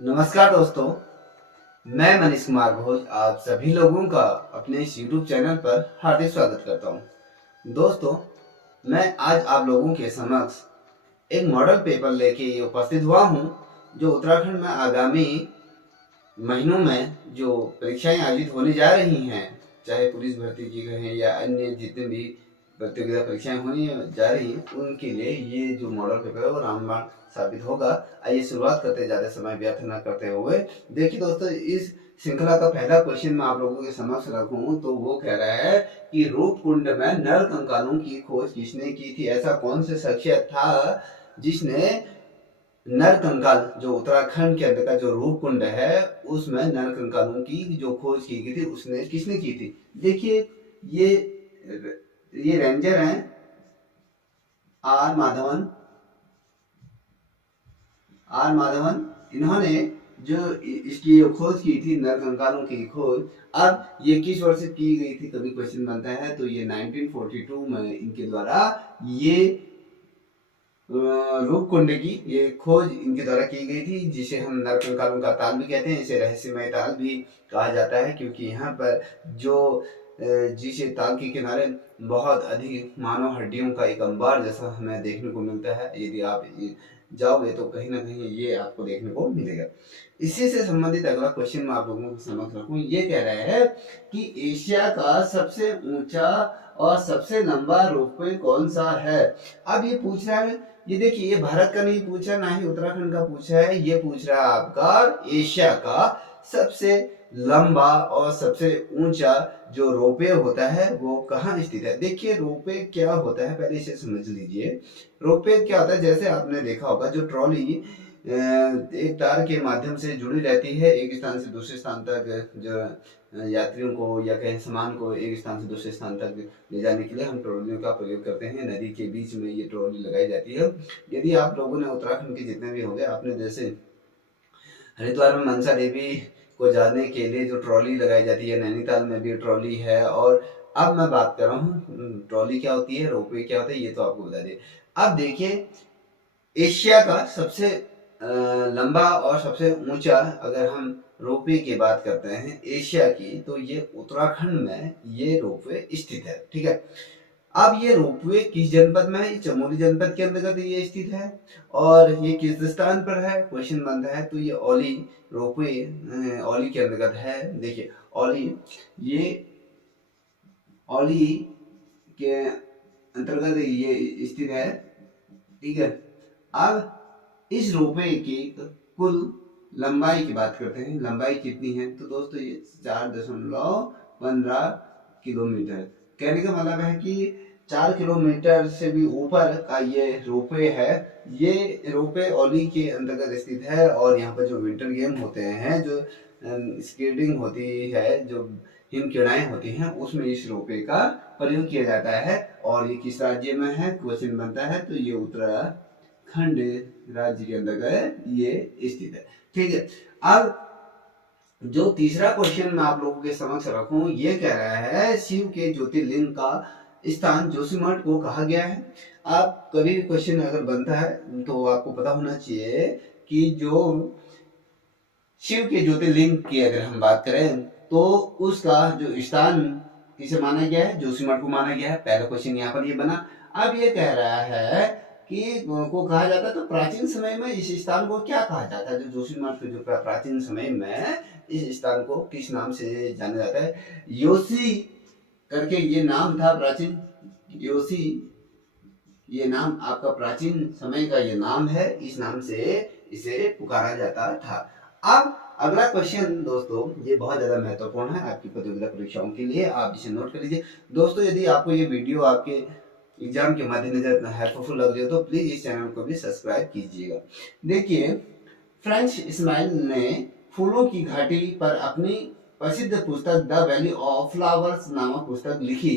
नमस्कार दोस्तों, मैं मनीष कुमार घोष आप सभी लोगों का अपने इस YouTube चैनल पर हार्दिक स्वागत करता हूं। दोस्तों, मैं आज आप लोगों के समक्ष एक मॉडल पेपर लेके उपस्थित हुआ हूं, जो उत्तराखंड में आगामी महीनों में जो परीक्षाएं आयोजित होने जा रही हैं, चाहे पुलिस भर्ती की कहें या अन्य जितने भी प्रतियोगिता परीक्षाएं होने जा रही हैं, उनके लिए ये जो मॉडल पेपर है वो रामबाण साबित होगा। आइए शुरुआत करते, ज़्यादा समय व्यर्थ न करते हुए। देखिए दोस्तों, इस श्रृंखला का पहला क्वेश्चन मैं आप लोगों के समक्ष रखूं तो वो कह रहा है कि रूपकुंड में नर कंकालों की खोज किसने की थी। ऐसा कौन सा शख्सियत था जिसने नर कंकाल, जो उत्तराखंड के अंदर का जो रूपकुंड है उसमें नर कंकालों की जो खोज की गई थी उसने किसने की थी। देखिए, ये ये रेंजर हैं आर माधवन। इन्होंने जो इसकी खोज की थी, नर कंकालों की खोज। अब ये किस वर्ष की गई थी, कभी क्वेश्चन बनता है, तो ये 1942 में इनके द्वारा ये रूपकुंड की ये खोज इनके द्वारा की गई थी, जिसे हम नर कंकालों का ताल भी कहते हैं। इसे रहस्यमय ताल भी कहा जाता है, क्योंकि यहाँ पर जो जिस ताल के किनारे बहुत अधिक मानव हड्डियों का एक अंबार जैसा हमें देखने को मिलता है। यदि आप जाओगे तो कहीं ना कहीं ये आपको देखने को मिलेगा। इसी से संबंधित अगला क्वेश्चन मैं आप लोगों के समक्ष रखूं। ये कह रहा है कि एशिया का सबसे ऊंचा और सबसे लंबा रोपवे कौन सा है। अब ये पूछ रहा है, ये देखिए, ये भारत का नहीं पूछा, ना ही उत्तराखंड का पूछा है, ये पूछ रहा है आपका एशिया का सबसे लंबा और सबसे ऊंचा जो रोपवे होता है वो कहाँ स्थित है। देखिए, रोपवे क्या होता है पहले इसे समझ लीजिए। रोपवे क्या होता है, जैसे आपने देखा होगा, जो ट्रॉली एक तार के माध्यम से जुड़ी रहती है, एक स्थान से दूसरे स्थान तक जो यात्रियों को या कहीं सामान को एक स्थान से दूसरे स्थान तक ले जाने के लिए हम ट्रॉलियों का प्रयोग करते हैं। नदी के बीच में ये ट्रॉली लगाई जाती है। यदि आप लोगों ने उत्तराखंड के जितने भी हो गए, आपने जैसे हरिद्वार में मनसा देवी को जाने के लिए जो ट्रॉली लगाई जाती है, नैनीताल में भी ट्रॉली है। और अब मैं बात कर रहा हूँ ट्रॉली क्या होती है, रोपवे क्या होता है, ये तो आपको बता दिए। अब देखिए, एशिया का सबसे लंबा और सबसे ऊंचा, अगर हम रोपवे की बात करते हैं एशिया की, तो ये उत्तराखंड में ये रोपवे स्थित है। ठीक है। अब ये रोपवे किस जनपद में है, चमोली जनपद के अंतर्गत ये स्थित है। और ये किस स्थान पर है, क्वेश्चन बनता है, तो ये औली रोपवे औली के अंतर्गत है। देखिए, औली, ये औली के अंतर्गत ये स्थित है। ठीक है। अब इस रोपवे की कुल लंबाई की बात करते हैं। लंबाई कितनी है, तो दोस्तों ये 4.15 किलोमीटर। कहने का मतलब है कि 4 किलोमीटर से भी ऊपर का ये रोपवे है। ये रोपवे औली के अंतर्गत स्थित है। और यहाँ पर जो विंटर गेम होते हैं, जो स्केटिंग होती है, जो हिमक्रीड़ाएं होती हैं, उसमें इस रोपवे का प्रयोग किया जाता है। और ये किस राज्य में है, क्वेश्चन बनता है, तो ये उत्तराखंड राज्य के अंतर्गत ये स्थित है। ठीक है। अब जो तीसरा क्वेश्चन मैं आप लोगों के समक्ष रखूं, ये कह रहा है शिव के ज्योतिर्लिंग का स्थान जोशीमठ को कहा गया है। आप कभी भी क्वेश्चन अगर बनता है तो आपको पता होना चाहिए कि जो शिव के ज्योतिर्लिंग की अगर हम बात करें तो उसका जो स्थान किसे माना गया है, जोशीमठ को माना गया है। पहला क्वेश्चन यहाँ पर ये बना। अब ये कह रहा है कि को कहा जाता है, तो प्राचीन समय में इस स्थान को क्या कहा जाता है, जो जोशीमठ के जो प्राचीन समय में इस स्थान को किस नाम से जाना जाता है। योशी करके ये नाम था प्राचीन, योशी ये नाम आपका प्राचीन समय का ये नाम है, इस नाम से इसे पुकारा जाता था। अब अगला क्वेश्चन दोस्तों, ये बहुत ज्यादा महत्वपूर्ण है आपकी प्रतियोगिता परीक्षाओं के लिए, आप इसे नोट कर लीजिए। दोस्तों, यदि आपको ये वीडियो आपके एग्जाम के मद्देनजर हेल्पफुल लग रही हो तो प्लीज इस चैनल को भी सब्सक्राइब कीजिएगा। देखिए, फ्रेंच इस्माइल ने फूलों की घाटी पर अपनी प्रसिद्ध पुस्तक द वैली ऑफ फ्लावर्स नामक पुस्तक लिखी।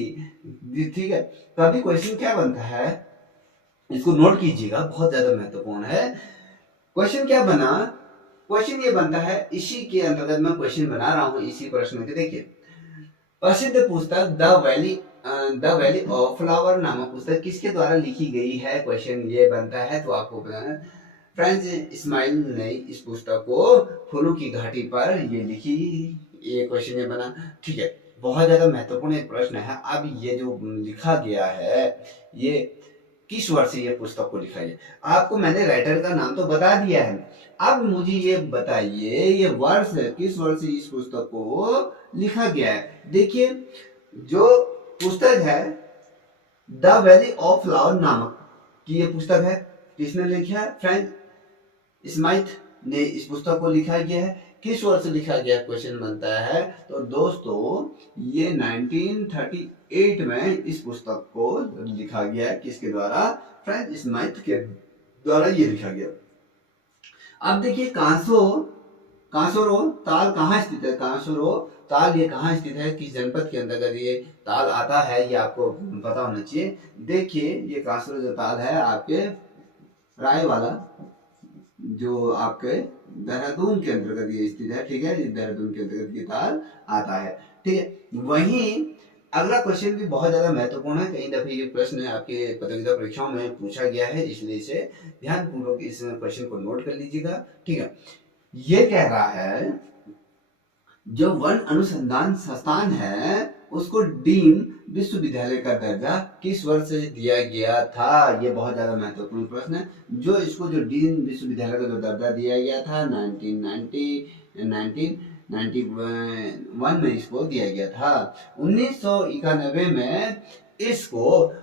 ठीक है। तो अभी क्वेश्चन क्या बनता है, इसको नोट कीजिएगा, बहुत ज्यादा महत्वपूर्ण है। क्वेश्चन क्या बना, क्वेश्चन ये बनता है, इसी के अंतर्गत मैं क्वेश्चन बना रहा हूं इसी प्रश्न के। देखिए, प्रसिद्ध पुस्तक द वैली ऑफ फ्लावर नामक पुस्तक किसके द्वारा लिखी गई है, क्वेश्चन ये बनता है। तो आपको फ्रेंड्स, इस्माइल ने इस पुस्तक को फूलों की घाटी पर ये लिखी, ये क्वेश्चन ये बना। ठीक है, बहुत ज्यादा महत्वपूर्ण एक प्रश्न है। अब ये जो लिखा गया है, ये किस वर्ष से ये पुस्तक को लिखा गया? आपको मैंने राइटर का नाम तो बता दिया है, अब मुझे ये बताइए ये वर्ष किस वर्ष से इस पुस्तक को लिखा गया है। देखिए, जो पुस्तक है द वैली ऑफ फ्लावर नामक की ये पुस्तक है, किसने लिखा है? फ्रेंड स्माइथ ने इस पुस्तक को लिखा गया है। किस वर्ष लिखा गया क्वेश्चन बनता है? तो दोस्तों ये 1938 में इस पुस्तक को लिखा गया है। किसके द्वारा? फ्रेंड स्माइथ के द्वारा ये लिखा गया। अब देखिए, कांसोरो ताल कहाँ स्थित है? कांसोरो ताल ये कहाँ स्थित है, किस जनपद के अंतर्गत ये ताल आता है, ये आपको पता होना चाहिए। देखिए, ये कांसोरो जो ताल है आपके राय वाला, जो आपके देहरादून के अंतर्गत ये स्थित है। ठीक है, देहरादून के अंतर्गत ये ताल आता है। ठीक है, वहीं अगला क्वेश्चन भी बहुत ज्यादा महत्वपूर्ण है। कई दफे ये प्रश्न आपके प्रतियोगिता परीक्षाओं में पूछा गया है, इसलिए इसे ध्यानपूर्वक इस क्वेश्चन को नोट कर लीजिएगा। ठीक है, ये कह रहा है जो वन अनुसंधान संस्थान है उसको डीम विश्वविद्यालय का दर्जा किस वर्ष से दिया गया था? ये बहुत ज्यादा महत्वपूर्ण प्रश्न है। जो इसको जो डीम विश्वविद्यालय का जो दर्जा दिया गया था 1991 में इसको दिया गया था। 1991 में इसको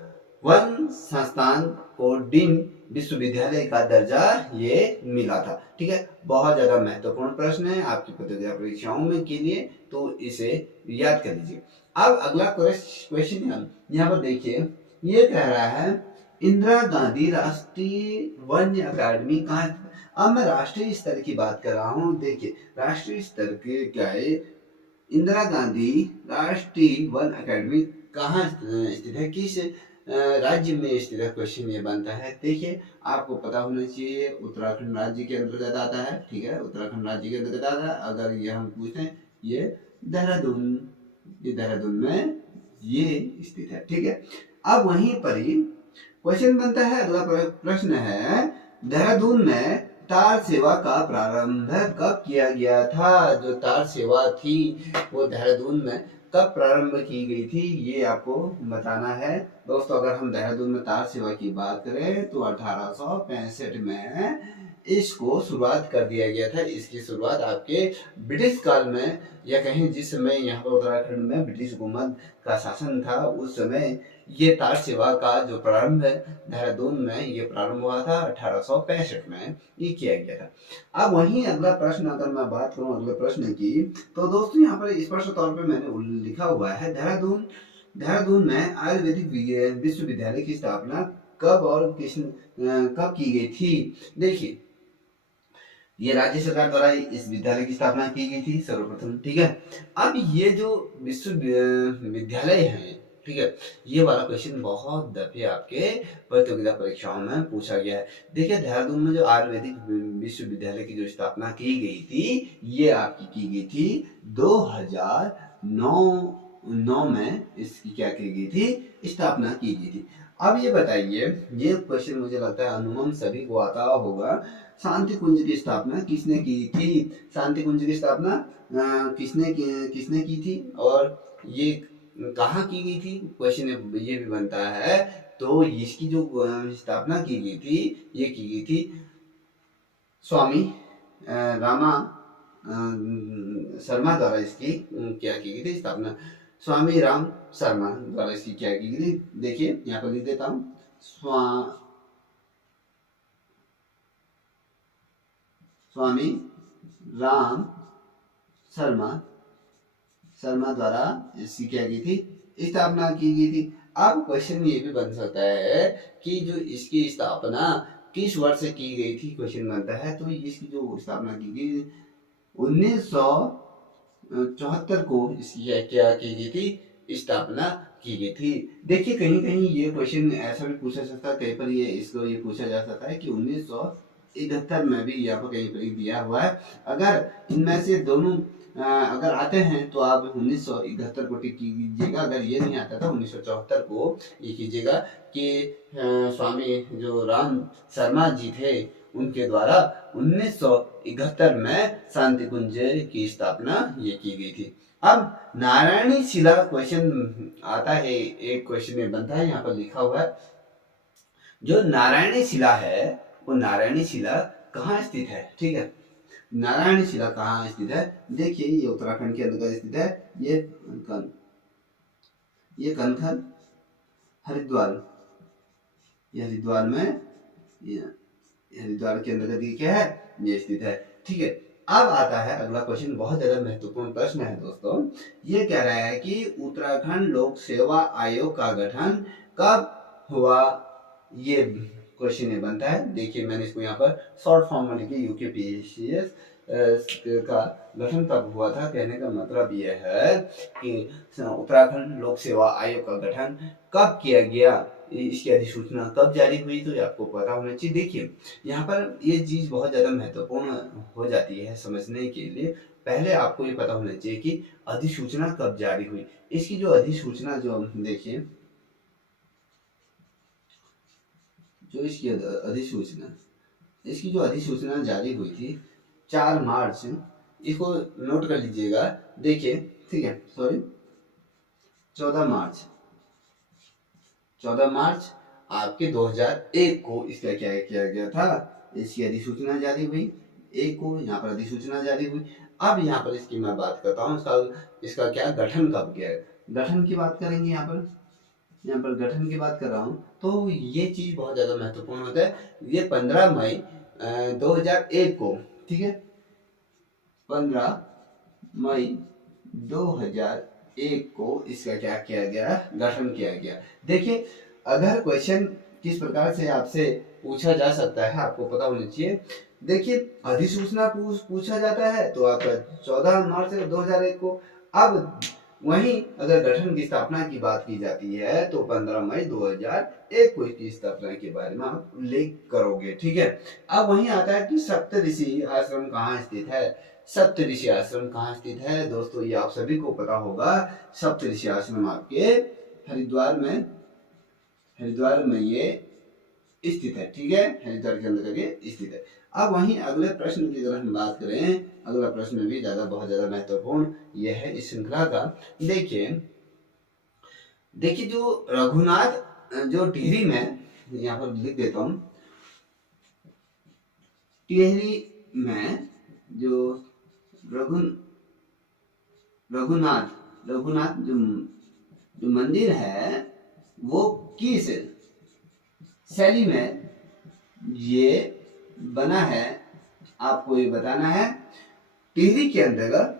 वन संस्थान को डीम विश्वविद्यालय का दर्जा ये मिला था। ठीक है, बहुत ज्यादा महत्वपूर्ण प्रश्न है आपकी प्रतियोगिता परीक्षाओं में के लिए, तो इसे याद कर लीजिए। अब अगला क्वेश्चन यहाँ पर देखिए, ये कह रहा है इंदिरा गांधी राष्ट्रीय वन्य अकादमी कहाँ? अब मैं राष्ट्रीय स्तर की बात कर रहा हूँ। देखिए, राष्ट्रीय स्तर के क्या है, इंदिरा गांधी राष्ट्रीय वन अकादमी कहाँ स्थित है, किस राज्य में स्थित है? क्वेश्चन ये बनता है। देखिए, आपको पता होना चाहिए उत्तराखंड राज्य के अंतर्गत आता है। ठीक है, उत्तराखंड राज्य के अंतर्गत आता है। अगर ये हम पूछते हैं, ये देहरादून, ये देहरादून में ये स्थित है। ठीक है, अब वहीं पर ही क्वेश्चन बनता है। अगला प्रश्न है देहरादून में तार सेवा का प्रारंभ कब किया गया था? जो तार सेवा थी वो देहरादून में कब प्रारंभ की गई थी, ये आपको बताना है। दोस्तों, अगर हम देहरादून में तार सेवा की बात करें तो 1865 में इसको शुरुआत कर दिया गया था। इसकी शुरुआत आपके ब्रिटिश काल में, या कहीं जिस समय यहाँ पर उत्तराखंड में ब्रिटिश हुकूमत का शासन था, उस समय ये तार सेवा का जो प्रारंभ है देहरादून में ये प्रारंभ हुआ था 1865 में ये किया गया था। अब वहीं अगला प्रश्न अगर मैं बात करूं अगले प्रश्न की, तो दोस्तों यहाँ पर स्पष्ट तौर पे मैंने लिखा हुआ है देहरादून में आयुर्वेदिक विश्वविद्यालय की स्थापना कब और कब की गई थी? देखिए, ये राज्य सरकार द्वारा इस विद्यालय की स्थापना की गई थी सर्वप्रथम। ठीक है, अब ये जो विश्वविद्यालय है, ठीक है, ये वाला क्वेश्चन बहुत दफे आपके प्रतियोगिता परीक्षाओं में पूछा गया है। देखिए, देहरादून में जो आयुर्वेदिक विश्वविद्यालय की जो स्थापना की गई थी, ये आपकी की गई थी 2009 में इसकी क्या की गई थी? स्थापना की गई थी। अब ये बताइए, ये क्वेश्चन मुझे लगता है अनुमान सभी को आता होगा, शांति कुंज की स्थापना किसने की थी? शांति कुंज की स्थापना किसने की थी और ये कहाँ की गई थी? क्वेश्चन ये भी बनता है। तो इसकी जो स्थापना की गई थी, ये की गई थी स्वामी रामा शर्मा द्वारा इसकी क्या की गई थी स्थापना? स्वामी राम शर्मा द्वारा इसकी क्या की गई थी? देखिए, यहाँ पर लिख देता हूँ, स्वामी राम शर्मा द्वारा इसकी क्या की थी? स्थापना की गई थी। अब क्वेश्चन ये भी बन सकता है कि जो इसकी स्थापना किस वर्ष से की गई थी? क्वेश्चन बनता है। तो इसकी जो स्थापना की गई 1974 को इसकी क्या की गई थी? स्थापना की गई थी। देखिए, कहीं कहीं ये क्वेश्चन ऐसा भी पूछा सकता है, कहीं पर ये पूछा जा सकता है कि 1971 में भी यहाँ पर कहीं पर दिया हुआ है। अगर इनमें से दोनों अगर आते हैं तो आप 1971 को टिक कीजिएगा। अगर ये नहीं आता था 1974 को ये कीजिएगा कि स्वामी जो राम शर्मा जी थे उनके द्वारा 1971 में शांति कुंज की स्थापना ये की गई थी। अब नारायणी शिला क्वेश्चन आता है, एक क्वेश्चन में बनता है, यहाँ पर लिखा हुआ है जो नारायणी शिला है वो नारायणी शिला कहाँ स्थित है। ठीक है, नारायणी शिला कहाँ स्थित है? देखिए ये उत्तराखंड के अंदर स्थित है। ये कनखल हरिद्वार, ये हरिद्वार में, हरिद्वार के अंतर्गत ये क्या है, ये स्थित है। ठीक है, अब आता है अगला क्वेश्चन, बहुत ज्यादा महत्वपूर्ण प्रश्न है दोस्तों। ये कह रहा है कि उत्तराखंड लोक सेवा आयोग का गठन कब हुआ? ये क्वेश्चन ये बनता है। देखिए मैंने इसको यहाँ पर शॉर्ट फॉर्म में लिखी, यूकेपीएससीएस का गठन कब हुआ था। कहने का मतलब यह है कि उत्तराखंड लोक सेवा आयोग का गठन कब किया गया, इसकी अधिसूचना कब जारी हुई, तो ये आपको पता होना चाहिए। देखिए यहाँ पर ये चीज बहुत ज्यादा महत्वपूर्ण हो जाती है समझने के लिए। पहले आपको ये पता होना चाहिए कि अधिसूचना कब जारी हुई। इसकी जो अधिसूचना जो देखिए, जो इसकी इसकी जो अधिसूचना जारी हुई थी 4 मार्च, इसको नोट कर लीजिएगा। देखिए ठीक है, सॉरी 14 मार्च आपके 2001 को इसका क्या किया गया था, इसकी अधिसूचना जारी हुई। एक को यहाँ पर अधिसूचना जारी हुई। अब यहाँ पर इसकी मैं बात करता हूँ, इसका क्या गठन कब किया, गठन की बात करेंगे। यहाँ पर गठन की बात कर रहा हूँ, तो ये चीज बहुत ज्यादा महत्वपूर्ण होता है। ये 15 मई 2001 को, ठीक है, 15 मई 2001 को इसका क्या किया गया, गठन किया गया। देखिए अगर क्वेश्चन किस प्रकार से आपसे पूछा जा सकता है आपको पता होना चाहिए। देखिए अधिसूचना पूछा जाता है तो आपका 14 मार्च 2001 को। अब वहीं अगर गठन की स्थापना की बात की जाती है तो 15 मई 2001 को इसकी स्थापना के बारे में आप उल्लेख करोगे। ठीक है, अब वहीं आता है कि सप्तऋषि आश्रम कहाँ स्थित है। सप्तऋषि आश्रम कहाँ स्थित है दोस्तों, ये आप सभी को पता होगा। सप्तऋषि आश्रम आपके हरिद्वार में ये स्थित है। ठीक है, हरिद्वार के अंदर ये स्थित है। अब वहीं अगले प्रश्न की अगर हम बात करें, अगला प्रश्न भी बहुत ज्यादा महत्वपूर्ण यह है इस श्रृंखला का। देखिए जो रघुनाथ जो टिहरी में, यहाँ पर लिख देता हूं, टिहरी में जो रघुनाथ जो मंदिर है वो किस शैली में ये बना है, आपको ये बताना है। टिहरी के अंतर्गत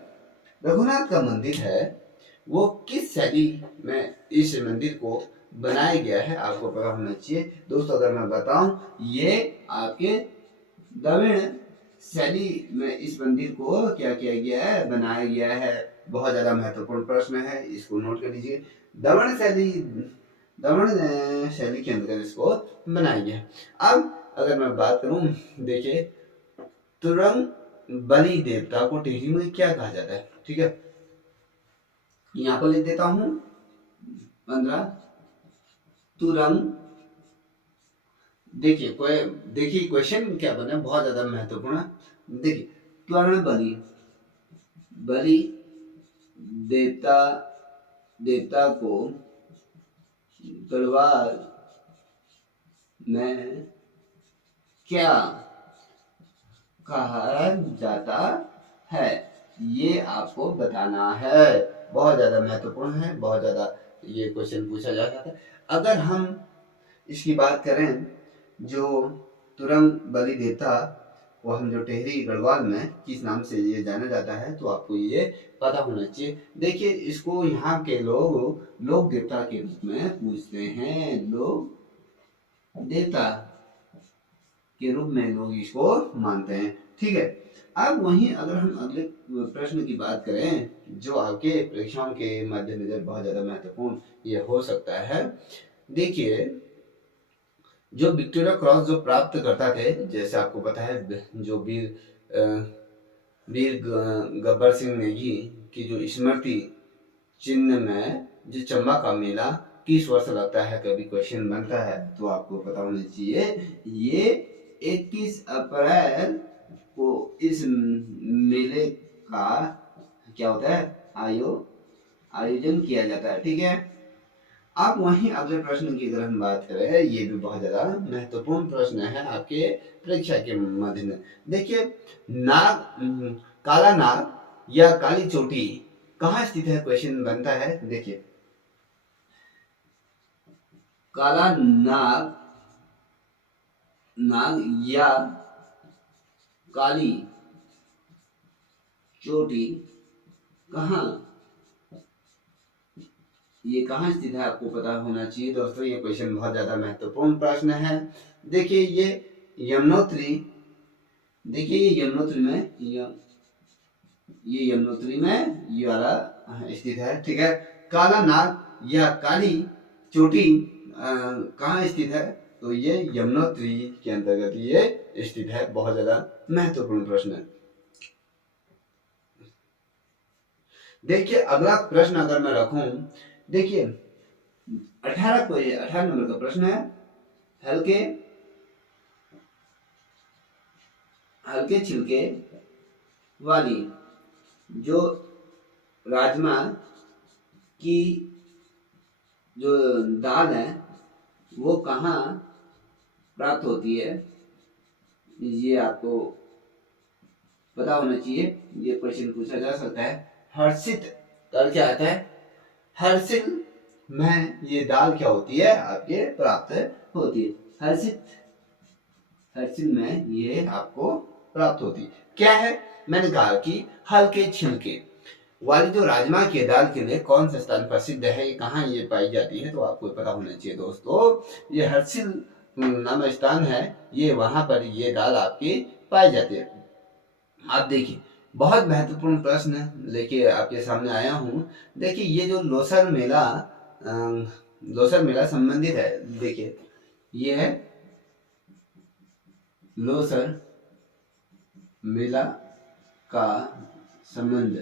रघुनाथ का मंदिर है, वो किस शैली में इस मंदिर को बनाया गया है आपको पता होना चाहिए। दोस्तों अगर मैं बताऊं, ये आपके द्रविड़ शैली में इस मंदिर को क्या किया गया है, बनाया गया है। बहुत ज्यादा महत्वपूर्ण प्रश्न है, इसको नोट कर लीजिए। द्रविड़ शैली के अंदर इसको बनाया गया। अब अगर मैं बात करूं, देखिए तुरंग बलि देवता को टिहरी में क्या कहा जाता है। ठीक है, यहाँ पर लिख देता हूं 15 तुरंग। देखिए क्वेश्चन क्या बना, बहुत ज्यादा महत्वपूर्ण। देखिए तुरंग बलि देवता को तलवार में क्या कहा जाता है, ये आपको बताना है। बहुत ज्यादा महत्वपूर्ण है, बहुत ज्यादा ये क्वेश्चन पूछा जा सकता है। अगर हम इसकी बात करें, जो तुरंग बलि देवता वो हम जो टिहरी गढ़वाल में किस नाम से ये जाना जाता है, तो आपको ये पता होना चाहिए। देखिए इसको यहाँ के लोग लोक देवता के रूप में पूजते हैं, लोक देवता के रूप में लोग इसको मानते हैं। ठीक है, अब वहीं अगर हम अगले प्रश्न की बात करें जो आपके परीक्षाओं के मद्देनजर बहुत ज्यादा महत्वपूर्ण ये हो सकता है। देखिए जो विक्टोरिया क्रॉस जो प्राप्त करता थे, जैसे आपको पता है जो वीर गब्बर सिंह नेगी की जो स्मृति चिन्ह में जो चंबा का मेला किस वर्ष लगता है, कभी क्वेश्चन बनता है तो आपको पता होना चाहिए। ये 21 अप्रैल को इस मेले का क्या होता है, आयोजन किया जाता है। ठीक है। अब वहीं अगले प्रश्न की अगर हम बात करें, ये भी बहुत ज्यादा महत्वपूर्ण प्रश्न है आपके परीक्षा के मध्य में। देखिए, नाग, काला नाग या काली चोटी कहाँ स्थित है, क्वेश्चन बनता है। देखिए, काला नाग या काली चोटी कहाँ, ये कहाँ स्थित है आपको पता होना चाहिए दोस्तों। ये क्वेश्चन बहुत ज्यादा महत्वपूर्ण प्रश्न है। देखिए, ये यमुनोत्री, देखिए ये यमुनोत्री में, ये यमुनोत्री में ये वाला स्थित है। ठीक है। काला नाग या काली चोटी कहाँ स्थित है, तो ये यमुनोत्री के अंतर्गत ये स्थित है। बहुत ज्यादा महत्वपूर्ण प्रश्न है। देखिए, अगला प्रश्न अगर मैं रखूं, देखिए 18 नंबर का प्रश्न है। हल्के छिलके वाली जो राजमा की जो दाल है वो कहाँ प्राप्त होती है, ये आपको पता होना चाहिए। ये क्वेश्चन पूछा जा सकता है। हर्षित दाल क्या आता है, हर्षिल में ये दाल क्या होती है, आपके प्राप्त होती है। हर्षिल में ये आपको प्राप्त होती है। क्या है, मैंने कहा कि हल्के छिलके वाली जो राजमा की दाल के लिए कौन सा स्थान प्रसिद्ध है, ये कहाँ ये पाई जाती है, तो आपको पता होना चाहिए दोस्तों। ये हर्षिल नाम स्थान है, ये वहां पर ये दाल आपकी पाई जाती है। आप देखिए, बहुत महत्वपूर्ण प्रश्न लेके आपके सामने आया हूँ। देखिए, ये जो लोसर मेला संबंधित है। देखिए, ये है लोसर मेला का संबंध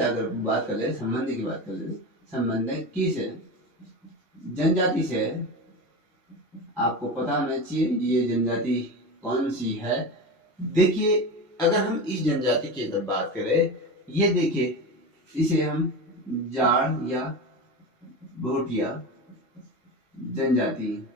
अगर बात कर ले, संबंध की बात कर ले, संबंध किस जनजाति से, आपको पता होना चाहिए ये जनजाति कौन सी है। देखिए, अगर हम इस जनजाति की अगर बात करें, ये देखिए, इसे हम जाड़ या भोटिया जनजाति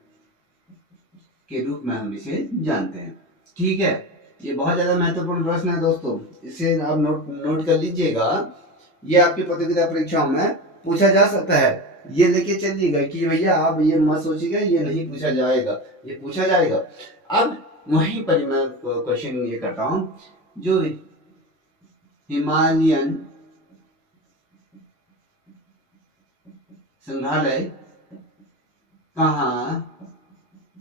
के रूप में हम इसे जानते हैं। ठीक है। ये बहुत ज्यादा महत्वपूर्ण प्रश्न है दोस्तों, इसे आप नोट कर लीजिएगा। ये आपकी प्रतियोगिता परीक्षाओं में पूछा जा सकता है। ये लेके चलिएगा कि भैया आप ये मत सोचिएगा ये नहीं पूछा जाएगा, ये पूछा जाएगा। अब वहीं पर मैं क्वेश्चन ये करता हूँ, जो हिमालयन संग्रहालय कहाँ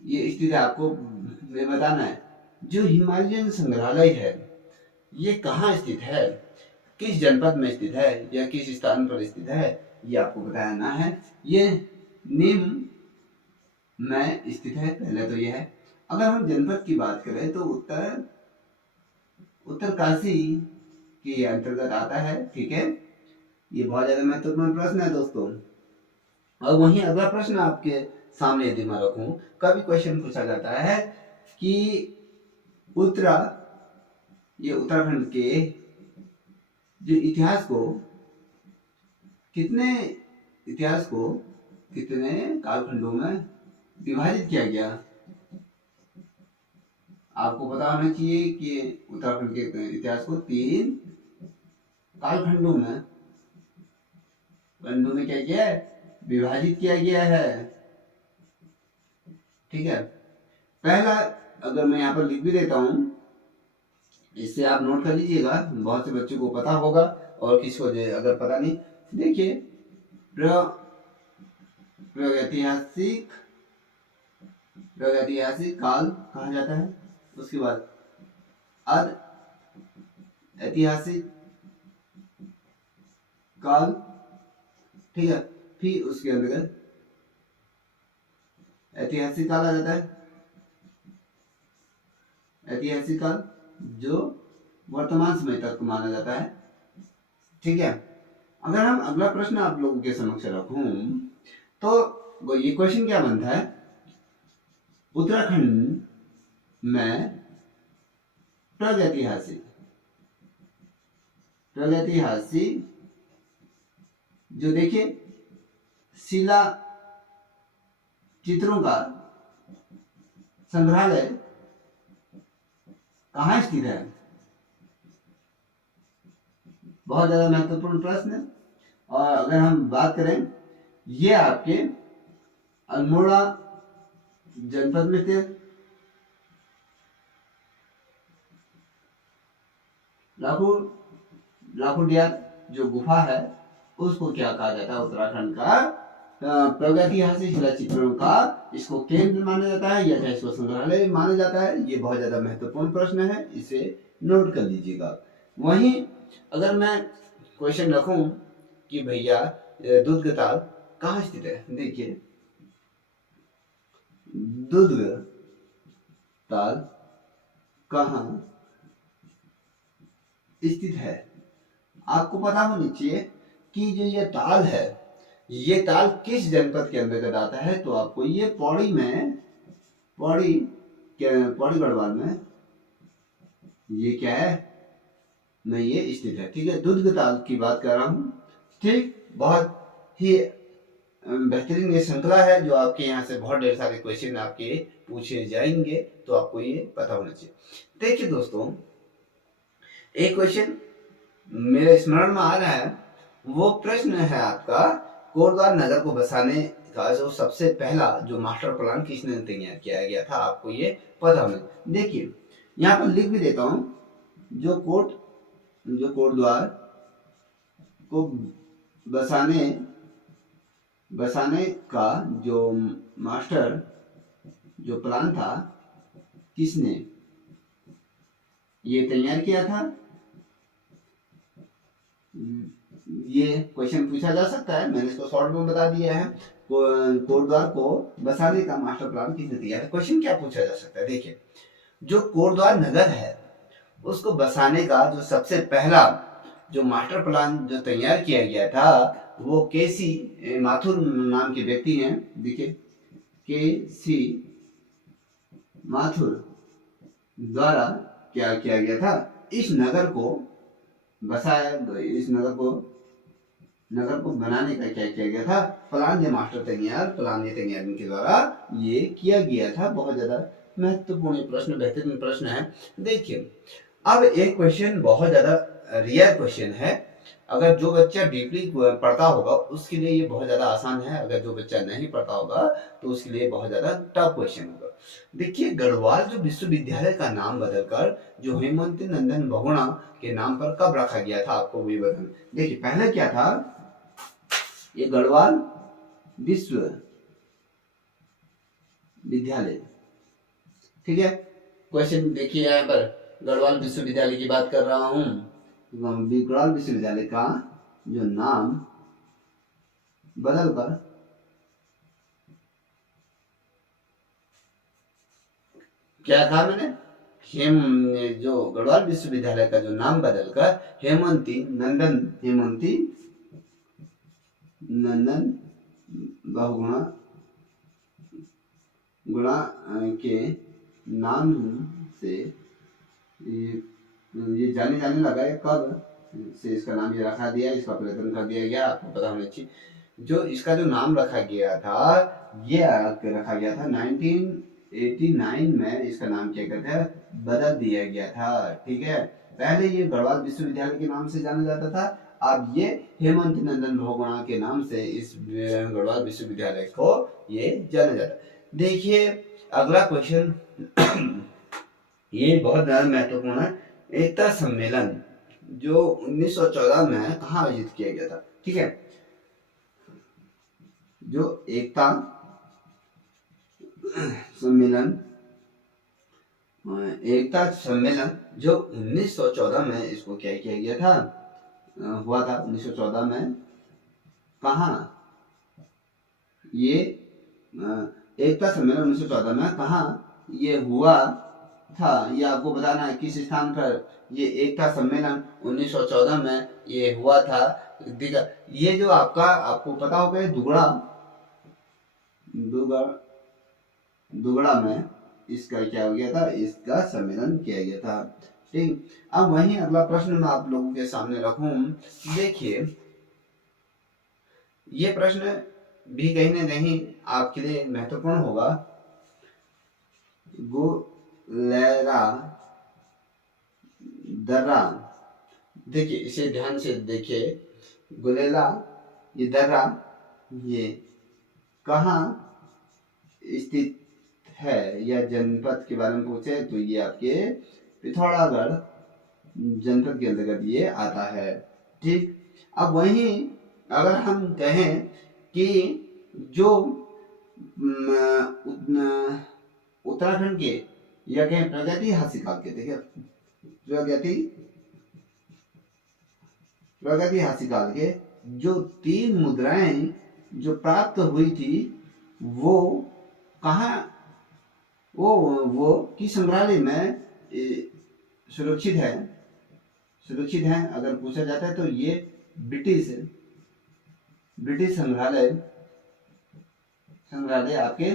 ये स्थित है, आपको बताना है। जो हिमालयन संग्रहालय है ये कहाँ स्थित है, किस जनपद में स्थित है या किस स्थान पर स्थित है, ये आपको बताना है। ये निम्न में स्थित है, पहले तो ये है। अगर हम जनपद की बात करें तो उत्तरकाशी के अंतर्गत आता है। ठीक है। ये बहुत ज्यादा महत्वपूर्ण प्रश्न है दोस्तों। और वहीं अगला प्रश्न आपके सामने यदि मैं रखूं, कभी क्वेश्चन पूछा जाता है कि उत्तराखंड के जो इतिहास को कितने कालखंडों में विभाजित किया गया। आपको पता होना चाहिए कि उत्तराखंड के इतिहास को 3 कालखंडों में क्या किया है, विभाजित किया गया है। ठीक है। पहला अगर मैं यहाँ पर लिख भी देता हूं, इससे आप नोट कर लीजिएगा, बहुत से बच्चों को पता होगा और किसी को अगर पता नहीं। देखिए, प्रागैतिहासिक काल कहा जाता है। उसके बाद ऐतिहासिक काल। ठीक है। फिर उसके अंतर्गत ऐतिहासिक काल आ जाता है। ऐतिहासिक काल जो वर्तमान समय तक माना जाता है। ठीक है। अगर हम अगला प्रश्न आप लोगों के समक्ष रखूं, तो ये क्वेश्चन क्या बनता है, उत्तराखंड में प्रागैतिहासिक जो देखिए शिला चित्रों का संग्रहालय कहाँ स्थित है। बहुत ज्यादा महत्वपूर्ण प्रश्न है। और अगर हम बात करें, ये आपके अल्मोड़ा जनपद में थे। लाखोटिया जो गुफा है उसको क्या कहा जाता है, उत्तराखंड का प्रागैतिहासिक शिला चित्रों का इसको केंद्र माना जाता है या इसको संग्रहालय माना जाता है। ये बहुत ज्यादा महत्वपूर्ण प्रश्न है, इसे नोट कर लीजिएगा। वहीं अगर मैं क्वेश्चन रखूं कि भैया दुर्ग ताल कहाँ स्थित है, देखिए दुर्ग ताल कहाँ स्थित है, आपको पता होनी चाहिए कि जो ये ताल है, ये ताल किस जनपद के अंतर्गत आता है। तो आपको ये पौड़ी गढ़वाल में ये क्या है, में ये स्थित है। ठीक है, दुर्ग ताल की बात कर रहा हूँ। ठीक, बहुत ही बेहतरीन ये श्रृंखला है जो आपके यहाँ से बहुत ढेर सारे क्वेश्चन आपके पूछे जाएंगे, तो आपको ये पता होना चाहिए। देखिए दोस्तों, एक क्वेश्चन मेरे स्मरण में आ रहा है, वो प्रश्न है आपका, कोटद्वार नगर को बसाने का जो सबसे पहला जो मास्टर प्लान किसने तैयार किया गया था, आपको ये पता होना। देखिए यहाँ पर लिख भी देता हूँ, जो कोटद्वार को बसाने का जो मास्टर जो प्लान था, किसने ये तैयार किया था। ये क्वेश्चन पूछा जा सकता है, मैंने इसको शॉर्ट में बता दिया है। कोटद्वार को बसाने का मास्टर प्लान किसने तैयार किया। क्वेश्चन क्या पूछा जा सकता है, देखिए जो कोटद्वार नगर है उसको बसाने का जो सबसे पहला जो मास्टर प्लान जो तैयार किया गया था, वो केसी माथुर नाम के व्यक्ति हैं। देखिए केसी माथुर द्वारा क्या किया गया था, इस नगर को बसाया, इस नगर को बनाने का क्या किया गया था, प्लान ये तैयार इनके द्वारा ये किया गया था। बहुत ज्यादा महत्वपूर्ण प्रश्न, बेहतरीन प्रश्न है। देखिए अब एक क्वेश्चन बहुत ज्यादा रियल क्वेश्चन है, अगर जो बच्चा डीपली पढ़ता होगा उसके लिए ये बहुत ज्यादा आसान है, अगर जो बच्चा नहीं पढ़ता होगा तो उसके लिए बहुत ज्यादा टफ क्वेश्चन होगा। देखिए गढ़वाल जो विश्वविद्यालय का नाम बदलकर जो हेमंती नंदन बहुगुणा के नाम पर कब रखा गया था, आपको भी बताना। देखिए पहले क्या था, ये गढ़वाल विश्वविद्यालय, ठीक है। क्वेश्चन देखिए यहाँ पर, गढ़वाल विश्वविद्यालय की बात कर रहा हूँ। गढ़वाल विश्वविद्यालय का जो नाम बदलकर क्या कहा मैंने, जो गढ़वाल विश्वविद्यालय का जो नाम बदलकर हेमंती नंदन बहुगुणा के नाम से ये जाने लगा है। कब से इसका नाम ये रखा दिया, इसका प्रयत्न कर दिया गया, आपको पता होना चाहिए। जो इसका जो नाम रखा गया था, ये रखा गया था 1989 में, इसका नाम क्या कहते हैं, बदल दिया गया था। ठीक है, पहले ये गढ़वाल विश्वविद्यालय के नाम से जाना जाता था, अब ये हेमंत नंदन बहुगुणा के नाम से इस गढ़वाल विश्वविद्यालय को ये जाना जाता। देखिए अगला क्वेश्चन ये बहुत ज्यादा महत्वपूर्ण है। एकता सम्मेलन जो 1914 में कहाँ आयोजित किया गया था, ठीक है। जो एकता सम्मेलन जो 1914 में इसको क्या किया गया था, हुआ था 1914 में। कहाँ ये एकता सम्मेलन 1914 में कहाँ ये हुआ था, ये आपको बताना है किस स्थान पर ये एकता सम्मेलन 1914 में ये हुआ था। ये जो आपको पता होगा, दुगड़ा दुगड़ा में इसका क्या हो गया था, इसका सम्मेलन किया गया था। ठीक, अब वहीं अगला प्रश्न मैं आप लोगों के सामने रखूं। देखिए ये प्रश्न भी कहीं ना कहीं आपके लिए महत्वपूर्ण होगा। गुलेरा दर्रा, देखिए इसे ध्यान से देखिए, गुलेला ये दर्रा ये कहाँ स्थित है, या जनपद के बारे में पूछे तो ये आपके पिथौरागढ़ जनपद के अंतर्गत ये आता है। ठीक, अब वहीं अगर हम कहें कि जो उत्तराखंड के या कहें प्रगति हासिकाल के, देखिए प्रगति हासिकाल के जो 3 मुद्राएं जो प्राप्त हुई थी वो कहाँ, वो किस संग्रहालय में सुरक्षित है अगर पूछा जाता है तो ये ब्रिटिश संग्रहालय आपके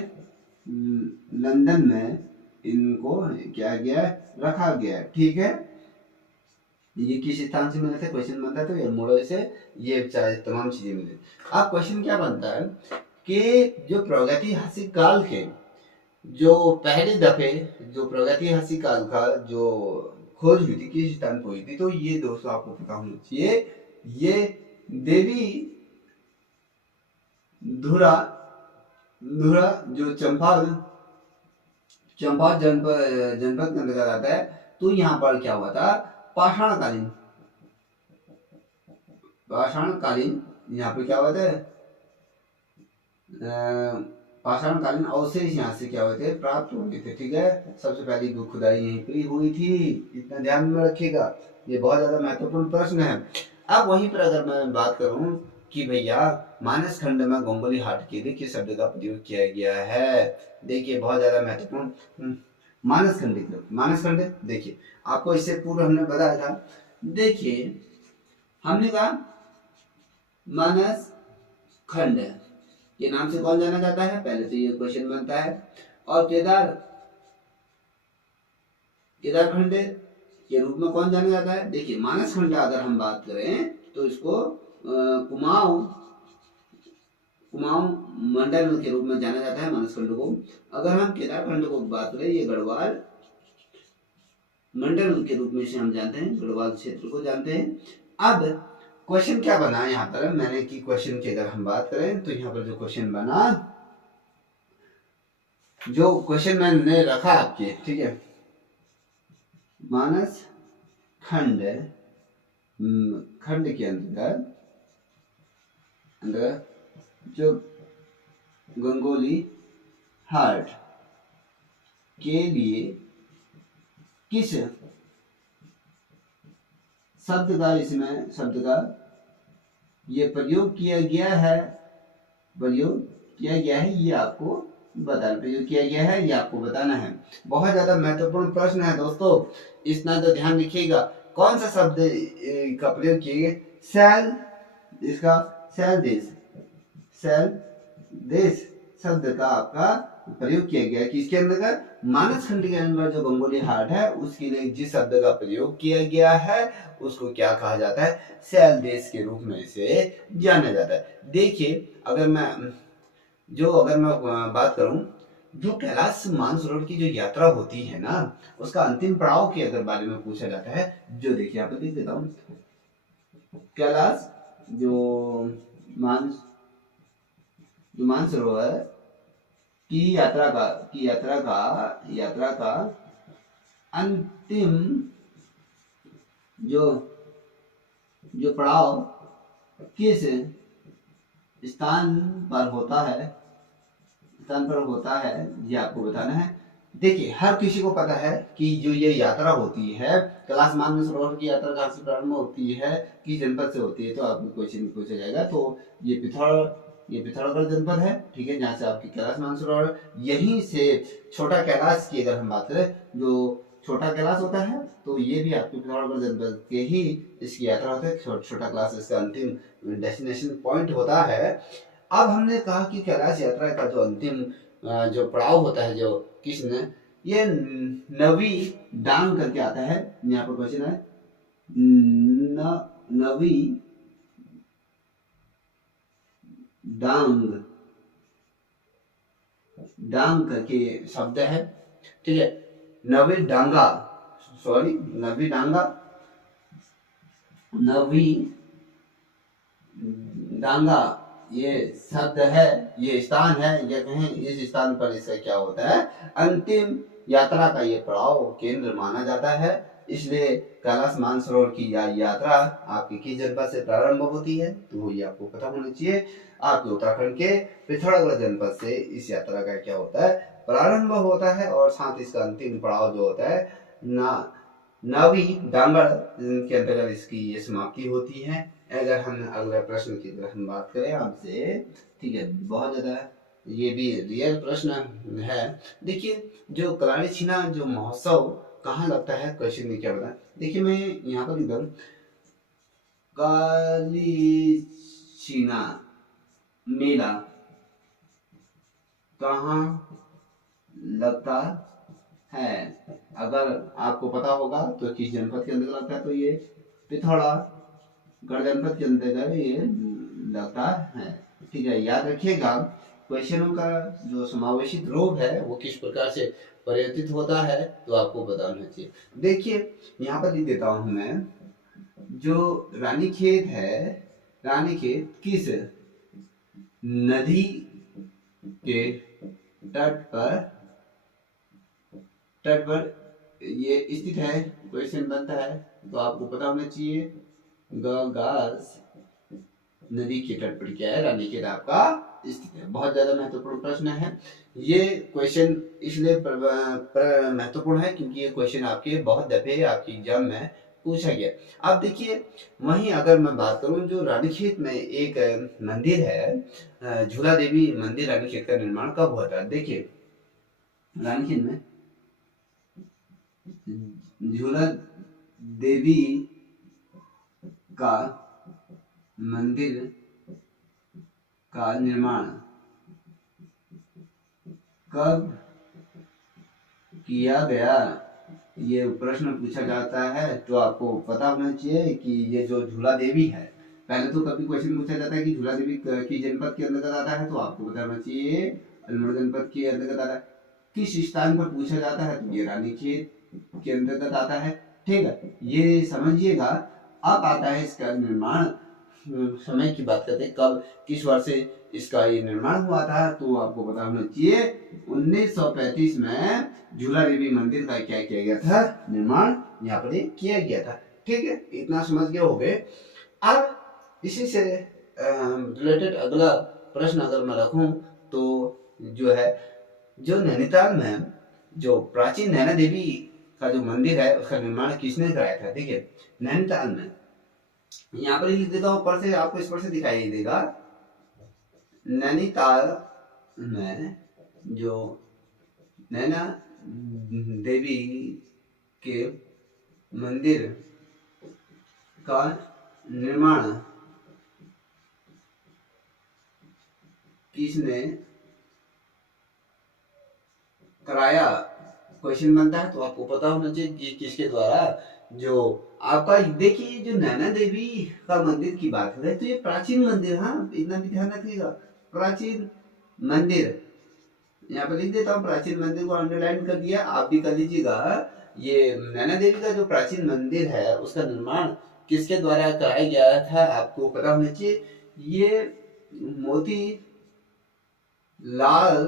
लंदन में इनको क्या गया, रखा गया। ठीक है, ये किस स्थान से मिले थे, क्वेश्चन बनता है तो अल्मोड़ा से ये तमाम चीजें मिले। अब क्वेश्चन क्या बनता है कि जो प्रागैतिहासिक काल के जो पहले दफे जो प्रागैतिहासिक काल का जो खोज हुई थी किस स्थान पर हुई थी, तो ये दोस्तों आपको पता होना चाहिए, ये देवी धुरा जो चंपाल जनपद के अंतर्गत आता है। तो यहाँ पर क्या हुआ था, पाषाणकालीन यहाँ पे क्या हुआ था, पाषाणकालीन अवशेष यहाँ से क्या हुए थे, प्राप्त हुए थे। ठीक है, सबसे पहली खुदाई यहीं पर हुई थी, इतना ध्यान में रखिएगा, ये बहुत ज्यादा महत्वपूर्ण प्रश्न है। अब वहीं पर अगर मैं बात करूं कि भैया मानस खंड में गोंगोली हाट के लिए किस शब्द का प्रयोग किया गया है, देखिए बहुत ज्यादा महत्वपूर्ण मानस खंड। देखिए आपको इससे पूर्व हमने बताया था, देखिए हमने कहा मानस खंड के नाम से कौन जाना जाता है, पहले तो ये क्वेश्चन बनता है। और केदार खंड के रूप में कौन जाना जाता है, देखिए मानस खंड अगर हम बात करें तो इसको कुमाऊं मंडल के रूप में जाना जाता है मानस खंड को। अगर हम केदार खंड को बात करें, ये गढ़वाल मंडल के रूप में इसे हम जानते हैं, गढ़वाल क्षेत्र को जानते हैं। अब क्वेश्चन क्या बना यहाँ पर, मैंने की क्वेश्चन की अगर हम बात करें तो यहाँ पर जो क्वेश्चन बना, जो क्वेश्चन मैंने रखा आपके, ठीक है, मानस खंड के अंतर्गत जो गंगोली हाट के लिए किस शब्द का ये प्रयोग किया गया है, ये आपको बताना है। बहुत ज्यादा महत्वपूर्ण प्रश्न है दोस्तों, इतना तो ध्यान रखिएगा। कौन सा शब्द का प्रयोग किया गया, सैल देश शब्द का आपका प्रयोग किया गया। किसके अंदर, मानस खंड के अंदर जो गंगोली हाट है उसके लिए जिस शब्द का प्रयोग किया गया है उसको क्या कहा जाता है, सैल देश के रूप में इसे जाना जाता है। देखिए अगर मैं बात करूं, जो कैलाश मानसरोवर की जो यात्रा होती है ना, उसका अंतिम पड़ाव के अगर बारे में पूछा जाता है, जो देखिए यहाँ पे देख देता हूँ, कैलाश जो मानसरोवर की यात्रा का अंतिम जो पड़ाव किस स्थान पर होता है, ये आपको बताना है। देखिए हर किसी को पता है कि जो ये यात्रा होती है, कैलाश मानसरोवर की यात्रा कहाँ से प्रारंभ होती है, किस जनपद से होती है, तो आपको क्वेश्चन पूछा जाएगा। तो ये पिथौरागढ़ जनपद है, ठीक है, जहाँ से आपकी कैलाश मानसरोवर, यहीं से छोटा कैलाश की अगर हम बात करें, जो छोटा कैलाश होता है तो ये भी आपके पिथौरागढ़ जनपद के ही इसकी यात्रा होती है। छोटा कैलाश इसका अंतिम डेस्टिनेशन पॉइंट होता है। अब हमने कहा कि कैलाश यात्रा का जो अंतिम जो पड़ाव होता है, जो किसने, ये नवी डांग करके आता है। यहाँ पर क्वेश्चन है नवी डांग, डांग करके शब्द है, ठीक है। नवी डांगा, सॉरी नवी डांगा, नवी डांगा ये शब्द है, ये स्थान है, ये कहें इस स्थान पर इसका क्या होता है, अंतिम यात्रा का ये पड़ाव केंद्र माना जाता है। इसलिए कैलाश मानसरोवर की यात्रा आपके किस जनपद से प्रारंभ होती है, तो ये आपको पता होना चाहिए। आपके उत्तराखंड के पिथौरागढ़ जनपद से इस यात्रा का क्या होता है, प्रारंभ होता है, और साथ इसका अंतिम पड़ाव जो होता है नावी डांगड़ के अंतर्गत इसकी ये समाप्ति होती है। अगर हम अगले प्रश्न की अगर हम बात करें आपसे, ठीक है, बहुत ज्यादा ये भी रियल प्रश्न है। देखिए जो कलाड़ी छीना जो महोत्सव कहाँ लगता है, क्वेश्चन में क्या बता, देखिए मैं यहाँ पर लिख काली छीना मेला कहाँ लगता है। अगर आपको पता होगा तो किस जनपद के अंदर लगता है, तो ये पिथौरागढ़ जनपद के अंतर्गत ये लगता है, ठीक है। याद रखिएगा क्वेश्चनों का जो समावेशित रूप है वो किस प्रकार से परिवर्तित होता है, तो आपको बताना चाहिए। देखिए यहाँ पर लिख देता हूं मैं, जो रानीखेत है, रानीखेत किस नदी के तट पर ये स्थित है, क्वेश्चन बनता है, तो आपको पता होना चाहिए गास नदी के तट पर क्या है, रानीखेत आपका स्थित है। बहुत ज्यादा महत्वपूर्ण प्रश्न है ये क्वेश्चन, इसलिए महत्वपूर्ण है क्योंकि ये क्वेश्चन आपके बहुत दफे आपकी एग्जाम में पूछा गया। अब देखिए वहीं अगर मैं बात करूं, जो रानीखेत में एक मंदिर है, झूला देवी मंदिर, रानीखेत का निर्माण कब हुआ था। देखिए रानीखेत में झूला देवी का मंदिर का निर्माण कब किया गया, ये प्रश्न पूछा जाता है। तो आपको पता होना चाहिए कि ये जो झूला देवी है, पहले तो कभी क्वेश्चन पूछा जाता है कि झूला देवी की जनपद के अंतर्गत आता है, तो आपको पता होना चाहिए अल्मोड़ा जनपद के अंतर्गत आता है। किस स्थान पर पूछा जाता है, तो ये रानीखेत के अंतर्गत आता है, ठीक है, ये समझिएगा। अब आता है इसका निर्माण समय की बात करते हैं, कब किस वर्ष से इसका ये निर्माण हुआ था, तो आपको पता होना चाहिए 1935 में झूला देवी मंदिर का क्या किया गया था, निर्माण यहाँ पर किया गया था, ठीक है। इतना समझ गए हो गए। अब इसी से रिलेटेड अगला प्रश्न अगर मैं रखूं, तो जो है, जो नैनीताल में जो प्राचीन नैना देवी का जो मंदिर है उसका निर्माण किसने कराया था। देखिए नैनीताल में, यहाँ पर लिख देता हूँ, ऊपर से आपको इस पर से दिखाई देगा, नैनीताल में जो नैना देवी के मंदिर का निर्माण किसने कराया, क्वेश्चन बनता है। तो आपको पता होना चाहिए कि किसके द्वारा, जो आपका देखिए जो नैना देवी का मंदिर की बात करें तो ये प्राचीन मंदिर, हाँ इतना भी ध्यान रखिएगा, प्राचीन मंदिर, यहाँ पर लिख देता हूँ, प्राचीन मंदिर को अंडरलाइन कर दिया, आप भी कर लीजिएगा। ये नैना देवी का जो प्राचीन मंदिर है उसका निर्माण किसके द्वारा कराया गया था, आपको पता होना चाहिए। ये मोती लाल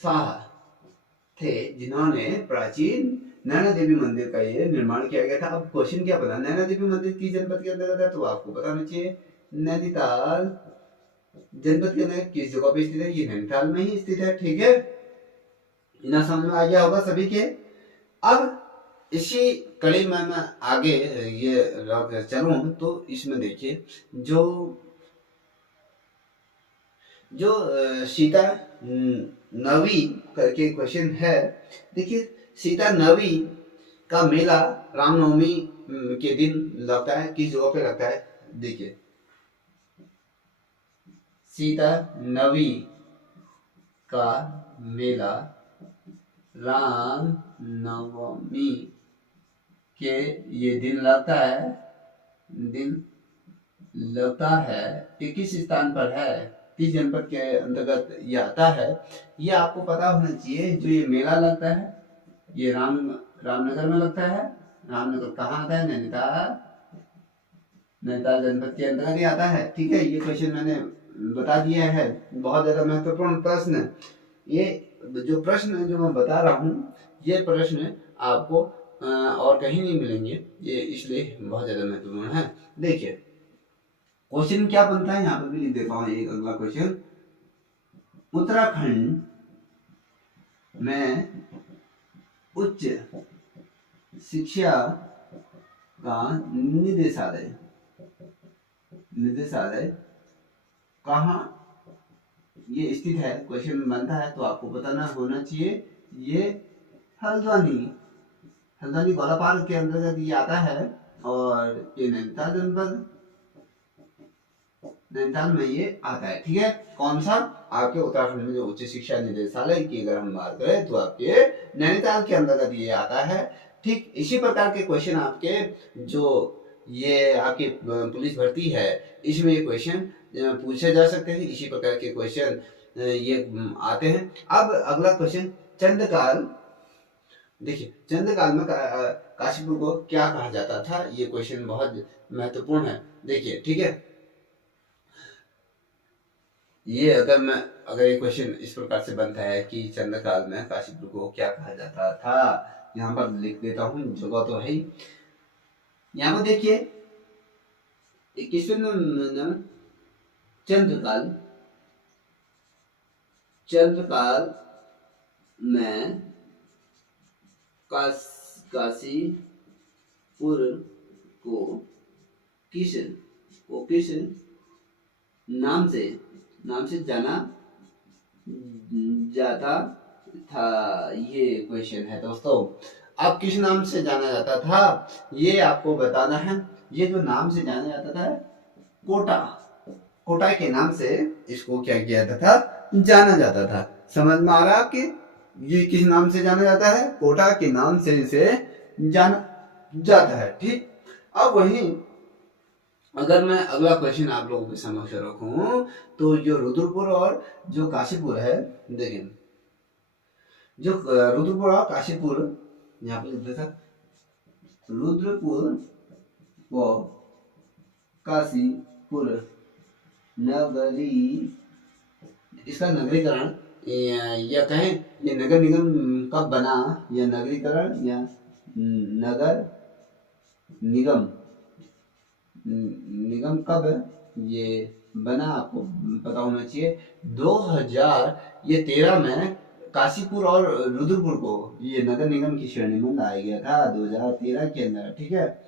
शाह थे जिन्होंने प्राचीन नैना देवी मंदिर का ये निर्माण किया गया था। अब क्वेश्चन क्या बना, नैना देवी मंदिर किस जनपद के अंतर्गत है, तो आपको पता होना चाहिए नैनीताल जनपद के अंदर किस जगह पे स्थित है, ये नैनीताल में ही स्थित है, ठीक है। इतना समझ में आ गया होगा सभी के। अब इसी कड़ी में मैं आगे ये चलूं, तो इसमें देखिए जो सीता नवी करके क्वेश्चन है। देखिए सीता नवी का मेला रामनवमी के दिन लगता है, किस जगह पे लगता है। देखिए सीता नवी का मेला राम नवमी के ये दिन लगता है कि किस स्थान पर है, किस जनपद के अंतर्गत ये आता है, ये आपको पता होना चाहिए। जो ये मेला लगता है ये रामनगर में लगता है। रामनगर कहाँ आता है? नैनीताल जनपद के अंतर्गत ही आता है। ठीक है, ये क्वेश्चन मैंने बता दिया है। बहुत ज्यादा महत्वपूर्ण प्रश्न। ये जो प्रश्न जो मैं बता रहा हूँ, ये प्रश्न आपको और कहीं नहीं मिलेंगे, ये इसलिए बहुत ज्यादा महत्वपूर्ण है। देखिए क्वेश्चन क्या बनता है, यहाँ पर भी लिख देता हूँ एक अगला क्वेश्चन। उत्तराखंड में उच्च शिक्षा का निदेशालय कहाँ ये स्थित है? क्वेश्चन बनता है तो आपको बताना होना चाहिए। ये हल्द्वानी गोलापार के अंतर्गत ये आता है और ये नैनीताल में ये आता है। ठीक है, कौन सा? आपके उत्तराखंड में जो उच्च शिक्षा निदेशालय की अगर हम बात करें तो आपके नैनीताल के अंतर्गत ये आता है। ठीक इसी प्रकार के क्वेश्चन आपके जो ये आपकी पुलिस भर्ती है इसमें ये क्वेश्चन पूछे जा सकते हैं। इसी प्रकार के क्वेश्चन ये आते हैं। अब अगला क्वेश्चन, चंद्रकाल। देखिए चंद्रकाल में काशीपुर को क्या कहा जाता था? ये क्वेश्चन बहुत महत्वपूर्ण है। देखिए ठीक है, ये अगर ये क्वेश्चन इस प्रकार से बनता है कि चंद्रकाल में काशीपुर को क्या कहा जाता था, यहाँ पर लिख देता हूँ, जगह तो है ही। यहाँ पर देखिए चंद्रकाल में काशीपुर को किस नाम से जाना जाता था? ये क्वेश्चन है दोस्तों। अब किस नाम से जाना जाता था ये आपको बताना है। ये जो नाम से जाना जाता था कोटा के नाम से इसको क्या किया जाता था? जाना जाता था। समझ में आ रहा है आपके? ये किस नाम से जाना जाता है? कोटा के नाम से इसे जाना जाता है। ठीक, अब वहीं अगर मैं अगला क्वेश्चन आप लोगों के समक्ष रखूं तो जो रुद्रपुर और जो काशीपुर है, देखिए जो रुद्रपुर और काशीपुर, यहाँ पे देखा रुद्रपुर व काशीपुर नगरी, इसका नगरीकरण या कहें ये नगर निगम कब बना, या नगरीकरण या नगर निगम कब ये बना आपको पता होना चाहिए। 2013 में काशीपुर और रुद्रपुर को ये नगर निगम की श्रेणी में लाया गया था 2013 के अंदर। ठीक है,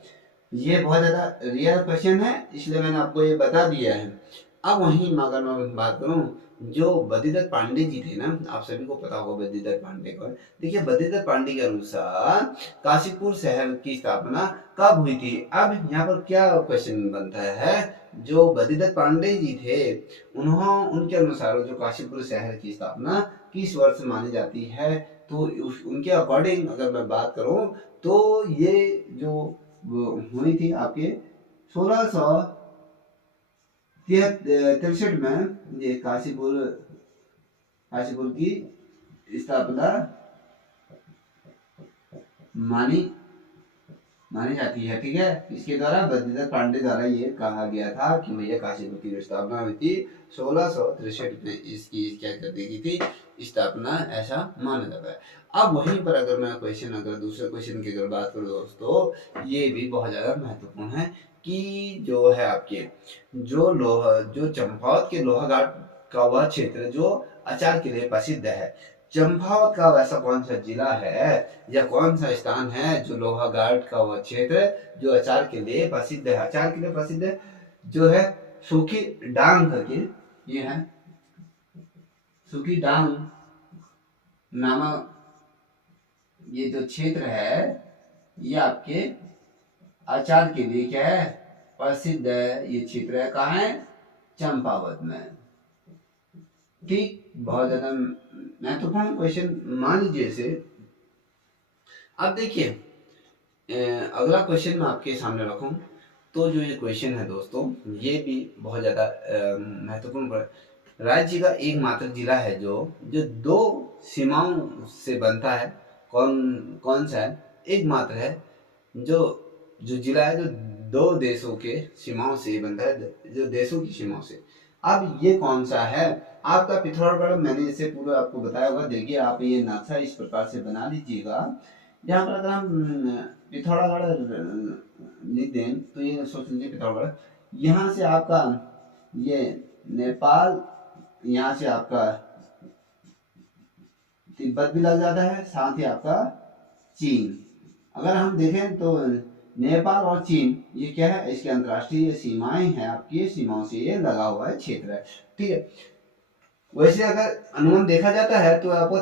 ये बहुत ज्यादा रियल क्वेश्चन है इसलिए मैंने आपको ये बता दिया है। अब वहीं अगर मैं बात करूं, जो बद्रीदत्त पांडे जी थे ना, आप सभी को पता होगा बद्रीदत्त पांडे को। देखिए बद्रीदत्त पांडे के अनुसार काशीपुर शहर की स्थापना कब हुई थी? अब यहाँ पर क्या क्वेश्चन बनता है, जो बद्रीदत्त पांडे जी थे उनके अनुसार जो काशीपुर शहर की स्थापना किस वर्ष मानी जाती है? तो उनके अकॉर्डिंग अगर मैं बात करूं तो ये जो हुई थी आपके 1663 में ये काशीपुर की स्थापना मानी जाती है। ठीक है, इसके द्वारा बद्रीदत्त पांडे द्वारा ये कहा गया था कि भैया काशीपुर की स्थापना हुई थी 1663 में, इसकी क्या कर दी गई थी स्थापना, ऐसा माना जाता है। अब वहीं पर अगर मैं दूसरे क्वेश्चन की अगर बात करूं दोस्तों, ये भी बहुत ज्यादा महत्वपूर्ण है कि जो है आपके जो चंपावत के लोहाघाट का वह क्षेत्र जो अचार के लिए प्रसिद्ध है, चंपावत का वैसा कौन सा जिला है या कौन सा स्थान है जो लोहाघाट का वह क्षेत्र जो अचार के लिए प्रसिद्ध है? अचार के लिए प्रसिद्ध जो है सूखी डांग करके, ये है सूखी डांग नामक ये जो क्षेत्र है ये आपके अचार के लिए क्या है? प्रसिद्ध है। ये क्षेत्र है कहाँ है? चंपावत में। ठीक, बहुत ज्यादा महत्वपूर्ण क्वेश्चन मान लीजिए इसे। अब देखिए अगला क्वेश्चन मैं आपके सामने रखूं, तो जो ये क्वेश्चन है दोस्तों, ये भी बहुत ज़्यादा महत्वपूर्ण। राज्य का एकमात्र जिला है जो जो दो सीमाओं से बनता है, कौन कौन सा है? एकमात्र है जो जो जिला है जो दो देशों के सीमाओं से बनता है, जो देशों की सीमाओं से। अब ये कौन सा है? आपका पिथौरागढ़, मैंने इसे पूरा आपको बताया होगा। देखिए आप ये नक्शा इस प्रकार से बना लीजिएगा, जहाँ पर अगर हम पिथौरागढ़ लिख दें तो ये सोच लीजिए पिथौरागढ़, यहाँ से आपका ये नेपाल, यहाँ से आपका तिब्बत भी लग जाता है, साथ ही आपका चीन। अगर हम देखें तो नेपाल और चीन ये क्या है? इसकी अंतर्राष्ट्रीय सीमाएं हैं, आपकी सीमाओं से ये लगा हुआ है, क्षेत्र है। ठीक है, वैसे अगर अनुमान देखा जाता है तो आपको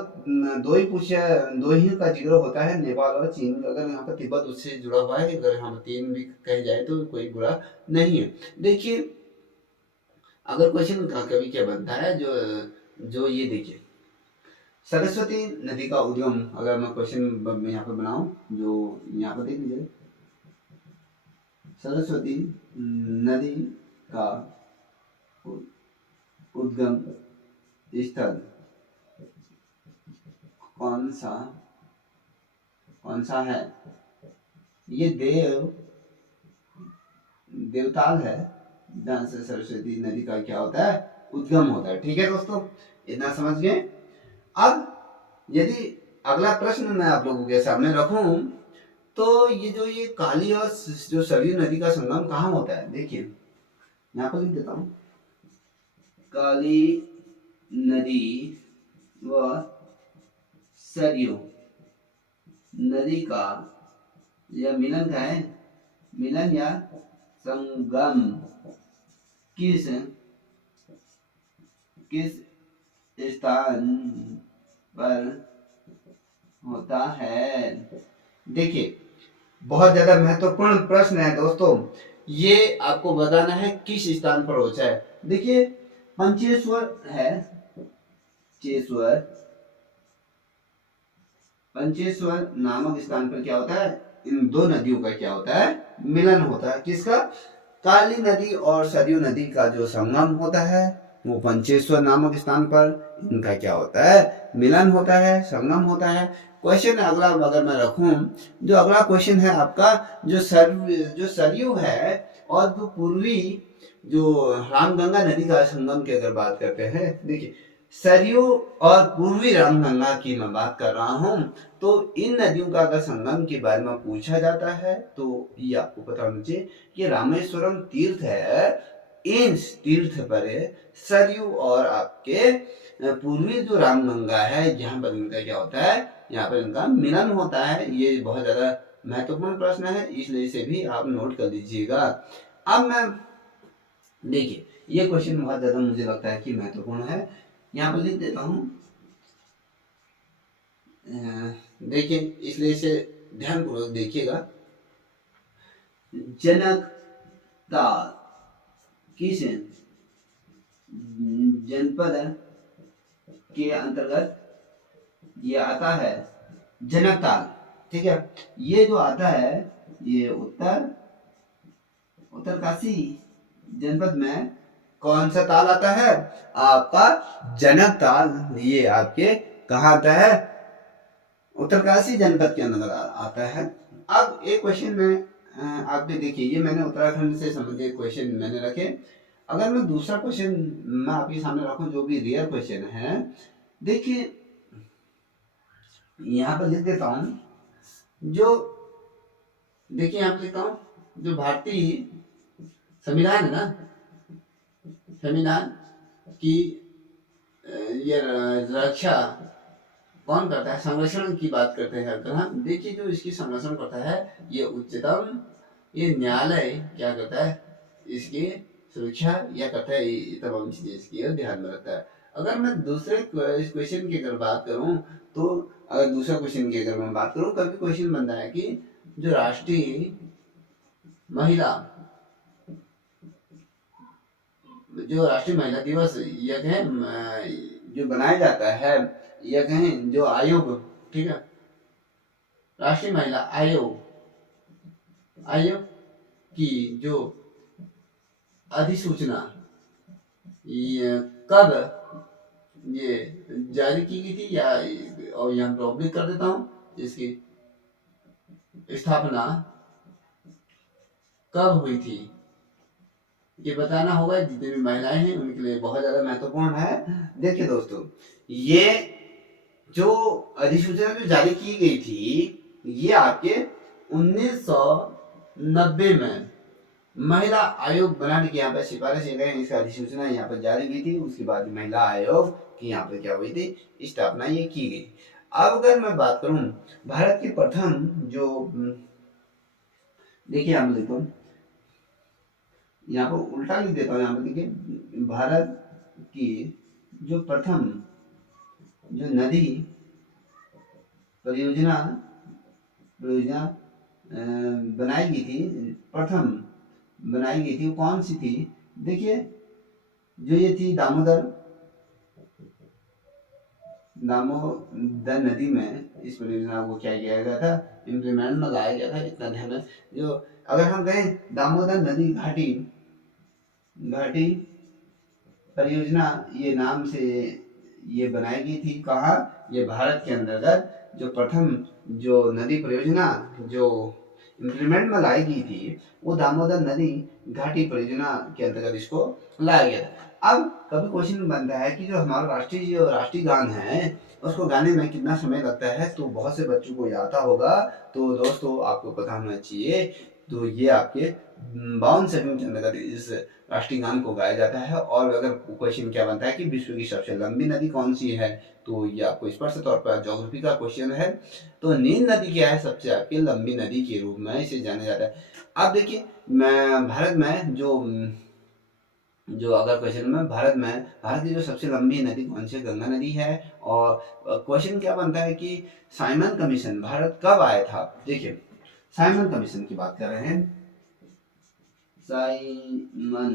दो ही का जिक्र होता है, नेपाल और चीन। अगर यहाँ पर तिब्बत उससे जुड़ा हुआ है, अगर यहाँ पर तीन भी कहे जाए तो कोई बुरा नहीं है। देखिए अगर क्वेश्चन का कभी क्या बनता है, जो जो ये देखिए सरस्वती नदी का उद्गम, अगर मैं क्वेश्चन यहाँ पर बनाऊं, जो यहाँ पर देख लीजिए, सरस्वती नदी का उद्गम स्थल कौन सा है? ये देवताल है, जहाँ से सरस्वती नदी का क्या होता है? उद्गम होता है। ठीक है दोस्तों, इतना समझ गए। अब यदि अगला प्रश्न मैं आप लोगों के सामने रखूं, तो ये काली और जो सरयू नदी का संगम कहाँ होता है? देखिए यहाँ पर लिख देता हूं, काली नदी व सरयू नदी का यह मिलन का है, मिलन या संगम किस स्थान पर होता है? देखिए बहुत ज्यादा महत्वपूर्ण प्रश्न है दोस्तों, ये आपको बताना है किस स्थान पर होता है। देखिए पंचेश्वर है, पंचेश्वर नामक स्थान पर क्या होता है? इन दो नदियों का क्या होता है? मिलन होता है। किसका? काली नदी और सरयू नदी का जो संगम होता है, वो पंचेश्वर नामक स्थान पर इनका क्या होता है? मिलन होता है, संगम होता है। क्वेश्चन अगला अगर मैं रखूं, जो अगला क्वेश्चन है आपका, जो सरयू है और जो पूर्वी जो रामगंगा नदी का संगम की अगर बात करते हैं, देखिए सरयू और पूर्वी रामगंगा की मैं बात कर रहा हूं, तो इन नदियों का अगर संगम के बारे में पूछा जाता है तो ये आपको पता होना चाहिए कि रामेश्वरम तीर्थ है। इस तीर्थ पर सरयू और आपके पूर्वी जो रामगंगा है, जहां पर इनका क्या होता है? यहाँ पर इनका मिलन होता है। ये बहुत ज्यादा महत्वपूर्ण प्रश्न है, इसलिए इसे भी आप नोट कर लीजिएगा। अब मैं देखिए ये क्वेश्चन बहुत ज्यादा मुझे लगता है कि महत्वपूर्ण है, यहाँ पर लिख देता हूं। देखिए इसलिए इसे ध्यानपूर्वक देखिएगा। जनकता किस जनपद के अंतर्गत ये आता है? जनकताल। ठीक है, ये जो आता है ये उत्तरकाशी जनपद में कौन सा ताल आता है? आपका जनक ताल। ये आपके कहाँ आता है? उत्तरकाशी जनपद के अंदर आता है। अब एक क्वेश्चन में आप भी देखिए, ये मैंने उत्तराखंड से संबंधित क्वेश्चन मैंने रखे। अगर मैं दूसरा क्वेश्चन मैं आपके सामने रखूं, जो भी रियल क्वेश्चन है, देखिए यहाँ पर लिख देता हूं, जो देखिए यहाँ पर लिखता हूं, जो भारतीय संविधान है ना, संविधान की ये रक्षा कौन करता है? संरक्षण की बात करते हैं अगर हम, देखिए जो इसकी संरक्षण करता है ये उच्चतम ये न्यायालय क्या करता है? इसकी सुरक्षा या करता है, ये तमाम चीजें इसकी ध्यान में रखता है। अगर मैं दूसरे क्वेश्चन की अगर बात करूं, तो अगर दूसरा क्वेश्चन की अगर मैं बात करूं, कभी क्वेश्चन बनता है कि जो राष्ट्रीय महिला जो राष्ट्रीय महिला दिवस या कहें जो बनाया जाता है, या कहें जो आयोग, ठीक है, राष्ट्रीय महिला आयोग की जो अधिसूचना ये कब ये जारी की गई थी, या और यहाँ पब्लिक कर देता हूँ, इसकी स्थापना कब हुई थी ये बताना होगा। जितनी भी महिलाएं हैं उनके लिए बहुत ज्यादा महत्वपूर्ण है। देखिए दोस्तों, ये जो अधिसूचना जो जारी की गई थी, ये आपके 1990 में महिला आयोग बनाने की यहाँ पर सिफारिश की गई, इसका अधिसूचना यहाँ पर जारी हुई थी। उसके बाद महिला आयोग की यहाँ पर क्या हुई थी, स्थापना ये की गई। अब अगर मैं बात करूं भारत की प्रथम जो, देखिए यहाँ पर देखो, यहाँ पर उल्टा लिख देता हूँ, यहाँ पर देखिए भारत की जो प्रथम जो नदी परियोजना बनाई गई थी, प्रथम बनाई गई थी, वो कौन सी थी? देखिए जो ये थी दामोदर नदी में इस परियोजना को क्या किया गया था, इम्प्लीमेंट में लाया गया था। इतना ध्यान है। जो अगर हम कहें दामोदर नदी घाटी परियोजना ये नाम से ये बनाई गई थी। कहाँ? ये भारत के अंतर्गत जो प्रथम जो नदी परियोजना जो इम्प्लीमेंट में लाई गई थी, वो दामोदर नदी घाटी परियोजना के अंतर्गत इसको लाया गया था। अब कभी क्वेश्चन बनता है कि जो हमारा राष्ट्रीय गान है उसको गाने में कितना समय लगता है, तो बहुत से बच्चों को आता होगा, तो दोस्तों आपको पता होना चाहिए। तो ये आपके 52 सेकंड के अंतर्गत इस राष्ट्रीय गान को गाया जाता है। और अगर क्वेश्चन क्या बनता है कि विश्व की सबसे लंबी नदी कौन सी है, तो ये आपको स्पष्ट तौर पर ज्योग्राफी का क्वेश्चन है। तो नील नदी क्या है, सबसे आपकी लंबी नदी के रूप में इसे जाना जाता है। अब देखिए भारत में जो अगर क्वेश्चन में भारत की जो सबसे लंबी नदी कौन सी, गंगा नदी है। और क्वेश्चन क्या बनता है कि साइमन कमीशन भारत कब आया था। देखिए साइमन कमीशन की बात कर रहे हैं, साइमन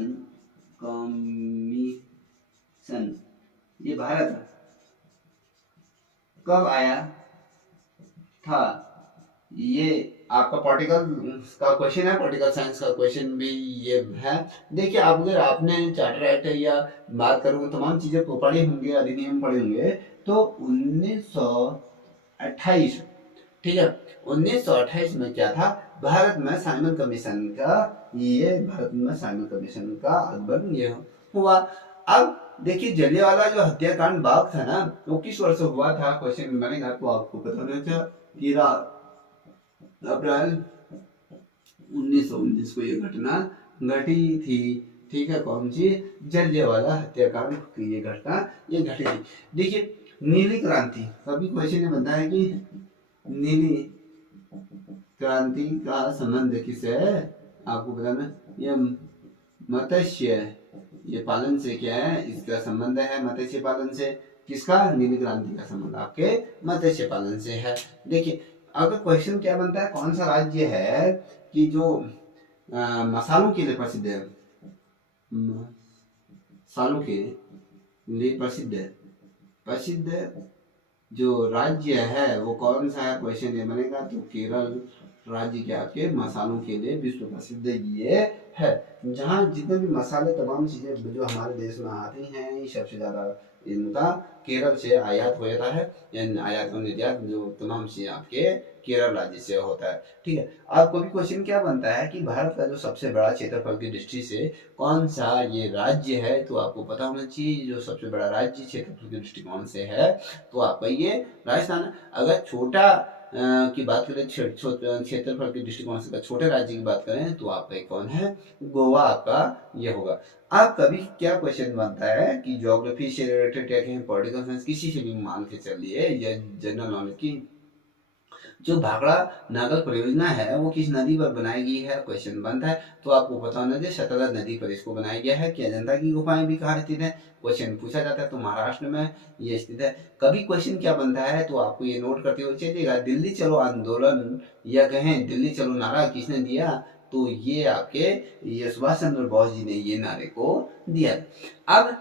कमीशन ये भारत कब आया था, ये आपका पॉलिटिकल का क्वेश्चन है, पॉलिटिकल साइंस का क्वेश्चन भी ये है। देखिए अगर आपने चार्टर एक्ट या बात करूँ तमाम चीजें को पढ़े होंगे, अधिनियम पढ़े होंगे, तो 1928, ठीक है, 1928 में क्या था, भारत में साइमन कमीशन का आगमन ये हुआ। अब देखिए जलियांवाला जो हत्याकांड बाग था ना, वो किस वर्ष हुआ था, क्वेश्चन बनेगा तो आपको पता होना चाहिए। 13 अप्रैल 1919 को ये घटना घटी थी, ठीक है। कौन सी? जलियांवाला हत्याकांड की ये घटना ये घटी थी। देखिए नीली क्रांति, कभी क्वेश्चन ये बनता है कि नीली क्रांति का संबंध किससे है, आपको बताना। ये मत्स्य ये पालन से क्या है, इसका संबंध है मत्स्य पालन से। किसका? नीली क्रांति का संबंध आपके मत्स्य पालन से है। देखिए अगर क्वेश्चन क्या बनता है, कौन सा राज्य है कि जो मसालों के लिए प्रसिद्ध है, मसालों के लिए प्रसिद्ध जो राज्य है वो कौन सा है, क्वेश्चन ये बनेगा। तो केरल राज्य के आपके मसालों के लिए विश्व प्रसिद्ध ये है, जहाँ जितने भी मसाले तमाम चीजें जो हमारे देश में आती हैं, सबसे ज्यादा इनका केरल से आयात हो जाता है, यानी आयात और निर्यात जो तमाम चीजें आपके केरल राज्य से होता है, ठीक है। आपको भी क्वेश्चन क्या बनता है कि भारत का जो सबसे बड़ा क्षेत्रफल की दृष्टि से कौन सा ये राज्य है, तो आपको पता होना चाहिए जो सबसे बड़ा राज्य क्षेत्रफल की दृष्टिकोण से है, तो आपका ये राजस्थान है। अगर छोटा की बात करें, क्षेत्रफल के दृष्टिकोण से छोटे राज्य की बात करें, तो आपका कौन है, गोवा आपका ये होगा। अब कभी क्या क्वेश्चन बनता है कि ज्योग्राफी से रिलेटेड क्या कहें, पॉलिटिकल साइंस किसी से भी मान के चलिए, या जनरल नॉलेज की जो भाखड़ा नागल परियोजना है वो किस नदी पर बनाई गई है, क्वेश्चन बनता है। तो आपको पता होना चाहिए सतलज नदी पर इसको बनाया गया है। कि अजंता की गुफाएं भी कहाँ स्थित है, क्वेश्चन पूछा जाता है, तो महाराष्ट्र में ये स्थित है। कभी क्वेश्चन क्या बनता है, तो आपको ये नोट करते हुए चलिएगा, दिल्ली चलो आंदोलन या कहें दिल्ली चलो नारा किसने दिया, तो ये सुभाष चंद्र बोस जी ने ये नारे को दिया। अब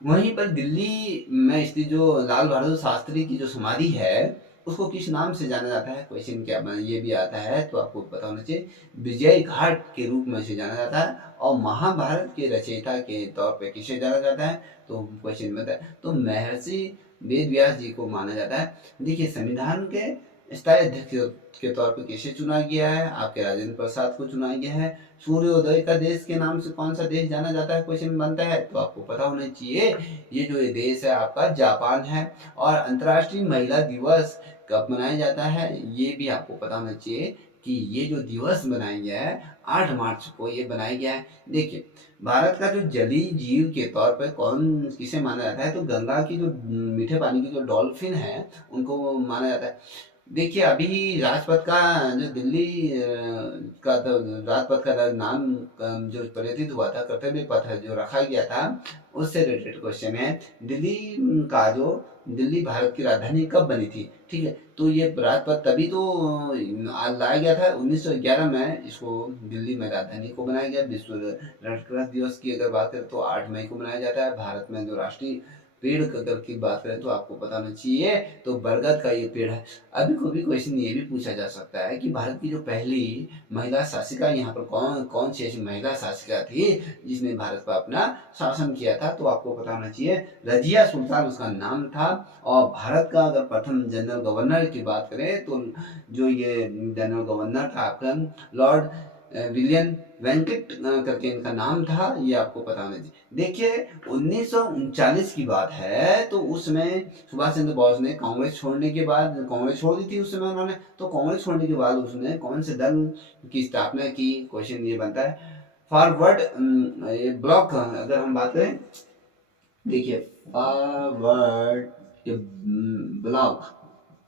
वहीं पर दिल्ली में स्थित जो लाल बहादुर शास्त्री की जो समाधि है उसको किस नाम से जाना जाता है, क्वेश्चन क्या बना ये भी आता है तो आपको पता होना चाहिए। विजय घाट के रूप में से जाना जाता है। और महाभारत के रचयिता के तौर पे किसे जाना जाता है, तो क्वेश्चन में था तो महर्षि वेद व्यास जी को माना जाता है। देखिए संविधान के स्थायी अध्यक्ष के तौर पर किसे चुना गया है, आपके राजेंद्र प्रसाद को चुना गया है। सूर्योदय का देश के नाम से कौन सा देश जाना जाता है, क्वेश्चन बनता है तो आपको पता होना चाहिए ये जो ये देश है आपका जापान है। और अंतर्राष्ट्रीय महिला दिवस कब मनाया जाता है ये भी आपको पता होना चाहिए कि ये जो दिवस बनाया गया है 8 मार्च को ये बनाया गया है। देखिए भारत का जो जलीय जीव के तौर पर कौन किसे माना जाता है, तो गंगा की जो मीठे पानी की जो डॉल्फिन है उनको माना जाता है। देखिए अभी राजपथ का जो दिल्ली का राजपथ का नाम जो परिवर्तित हुआ था, कर्तव्य पथ जो रखा गया था उससे रिलेटेड क्वेश्चन है। दिल्ली भारत की राजधानी कब बनी थी, ठीक है। तो ये राजपथ तभी तो लाया गया था 1911 में, इसको दिल्ली में राजधानी को बनाया गया। विश्व रेड क्रॉस दिवस की अगर बात करें तो 8 मई को मनाया जाता है। भारत में जो राष्ट्रीय पेड़ अगर की बात करें तो आपको पता होना चाहिए तो बरगद का ये पेड़ है। अभी को भी क्वेश्चन ये भी पूछा जा सकता है कि भारत की जो पहली महिला शासिका यहाँ पर कौन सी ऐसी महिला शासिका थी जिसने भारत पर अपना शासन किया था, तो आपको पता होना चाहिए रजिया सुल्तान उसका नाम था। और भारत का अगर प्रथम जनरल गवर्नर की बात करें तो जो ये जनरल गवर्नर था आपका लॉर्ड विलियम वेंकट करके इनका नाम था, ये आपको पता होना चाहिए। देखिए 1939 की बात है तो उसमें सुभाष चंद्र बोस ने कांग्रेस छोड़ने के बाद, कांग्रेस छोड़ दी थी उस समय उन्होंने, तो कांग्रेस छोड़ने के बाद उसने कौन से दल की स्थापना की, क्वेश्चन ये बनता है। फॉरवर्ड ब्लॉक अगर हम बात करें, देखिए फॉरवर्ड ब्लॉक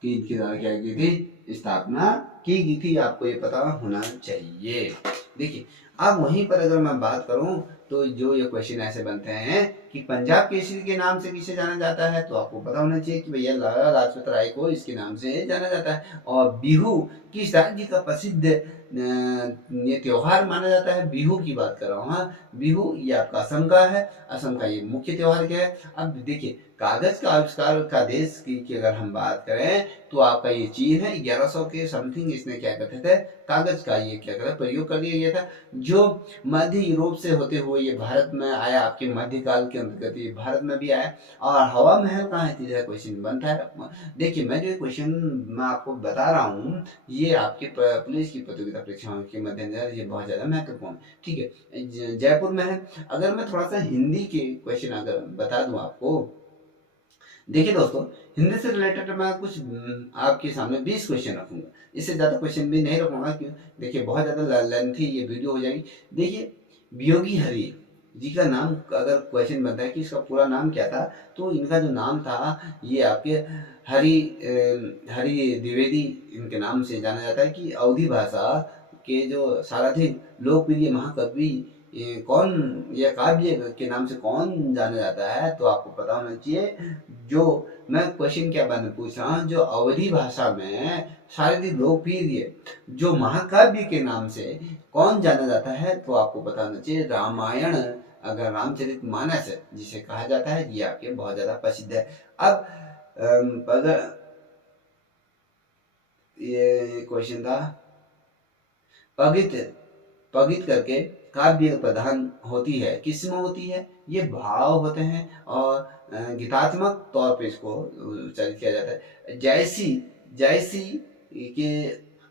की द्वारा क्या की थी, स्थापना की गई थी, आपको ये पता होना चाहिए। देखिए अब वहीं पर अगर मैं बात करूं तो जो ये क्वेश्चन ऐसे बनते हैं कि पंजाब केसरी के नाम से किसे जाना जाता है, तो आपको पता होना चाहिए कि भैया लाला लाजपत राय को इसके नाम से जाना जाता है। और बिहू किस राज्य का प्रसिद्ध ये त्योहार माना जाता है, बिहू की बात कर रहा हूँ। हाँ बिहू ये आपका असम का है, असम का ये मुख्य त्योहार क्या है। अब देखिए कागज का आविष्कार का देश की अगर हम बात करें तो आपका ये चीन है। 1100 के समथिंग इसने क्या करते थे, कागज का ये क्या करता प्रयोग कर दिया गया था, जो मध्य यूरोप से होते हुए ये भारत में आया, आपके मध्यकाल के अंतर्गत ये भारत में भी आया। और हवा महल कहाँ है, तीसरा क्वेश्चन बनता है। देखिए मैं जो क्वेश्चन मैं आपको बता रहा हूँ ये आपके पुलिस की प्रतियोगिता परीक्षाओं के मद्देनजर ये बहुत ज्यादा महत्वपूर्ण, ठीक है। जयपुर में है। अगर मैं थोड़ा सा हिंदी के क्वेश्चन अगर बता दूं आपको, देखिए दोस्तों हिंदी से रिलेटेड मैं कुछ आपके सामने 20 क्वेश्चन रखूंगा, इससे ज्यादा क्वेश्चन भी नहीं रखूंगा क्यों, देखिए बहुत ज्यादा लेंथी ये वीडियो हो जाएगी। देखिए वियोगी हरि जी का नाम अगर क्वेश्चन बनता है कि इसका पूरा नाम क्या था, तो इनका जो नाम था ये आपके हरि द्विवेदी इनके नाम से जाना जाता है। कि अवधी भाषा के जो सर्वाधिक लोकप्रिय महाकवि कौन या काव्य के नाम से कौन जाना जाता है, तो आपको पता होना चाहिए। जो मैं क्वेश्चन क्या बन पूछ रहा हूँ, जो अवधी भाषा में शायद लोकप्रिय जो महाकाव्य के नाम से कौन जाना जाता है, तो आपको पता होना चाहिए रामायण, अगर रामचरितमानस जिसे कहा जाता है, ये आपके बहुत ज्यादा प्रसिद्ध है। अब अगर ये क्वेश्चन था पगित पगित करके काव्य प्रधान होती है, किसमें होती है, ये भाव होते हैं और गीतात्मक तौर पे इसको उच्चारित किया जाता है। जयसी के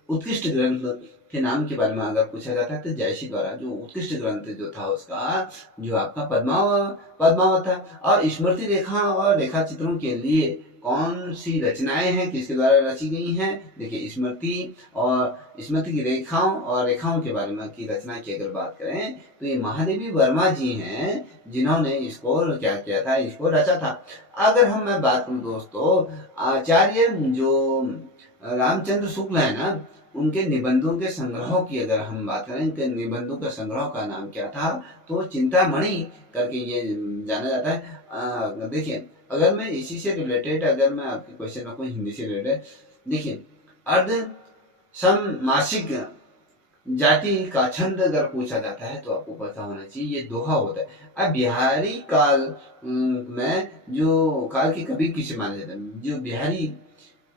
उत्कृष्ट ग्रंथ के नाम के बारे में अगर पूछा जाता है तो जयसी द्वारा जो उत्कृष्ट ग्रंथ जो था उसका जो आपका पद्मावत था। और स्मृति रेखा और रेखा चित्रों के लिए कौन सी रचनाएं हैं किसके द्वारा रची गई हैं, देखिए स्मृति की रेखाओं और रेखाओं के बारे में की रचना की अगर बात करें तो ये महादेवी वर्मा जी हैं जिन्होंने इसको क्या किया था, इसको रचा था। अगर मैं बात करूं दोस्तों आचार्य जो रामचंद्र शुक्ल है ना, उनके निबंधों के संग्रह की अगर हम बात करें, इनके निबंधों के संग्रह का नाम क्या था, तो चिंतामणि करके ये जाना जाता है। देखिए अगर मैं इसी से रिलेटेड अगर मैं आपके क्वेश्चन रखूं हिंदी से रिलेटेड, देखिए अर्ध सममासिक जाति का छंद अगर पूछा जाता है तो आपको पता होना चाहिए ये दोहा होता है। अब बिहारी काल में जो काल के कवि किसे माने जाते हैं, जो बिहारी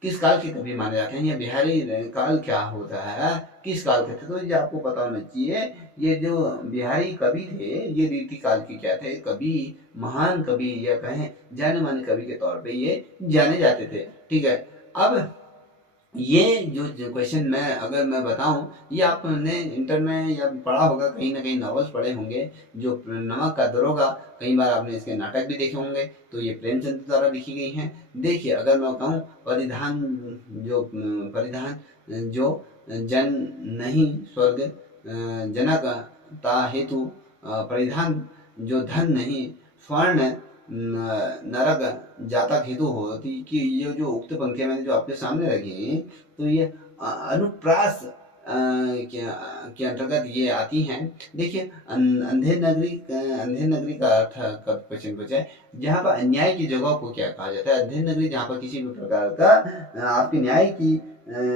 किस काल के कवि माने जाते हैं, या बिहारी काल क्या होता है, किस काल के थे, तो ये आपको पता होना चाहिए। ये जो बिहारी कवि थे ये रीति काल के क्या थे, कवि, महान कवि या कहें जाने माने कवि के तौर पे ये जाने जाते थे। ठीक है। अब ये जो क्वेश्चन मैं अगर मैं बताऊं, ये आपने इंटर में या पढ़ा होगा, कहीं ना कहीं नॉवेल्स पढ़े होंगे, जो नमक का दरोगा, कई बार आपने इसके नाटक भी देखे होंगे, तो ये प्रेमचंद द्वारा लिखी गई हैं। देखिए अगर मैं कहूँ परिधान, जो जन नहीं स्वर्ग जनक ता हेतु, परिधान जो धन नहीं स्वर्ण नरक जातक हेतु होती, कि ये जो उक्त पंक्तियां मैंने जो आपके सामने रखी, तो ये अनुप्रास के अंतर्गत ये आती हैं। देखिए अंधेर नगरी का अर्थ का क्वेश्चन पूछा है, जहाँ पर अन्याय की जगह को क्या कहा जाता है, अंधेर नगरी जहाँ पर किसी भी प्रकार का आपके न्याय की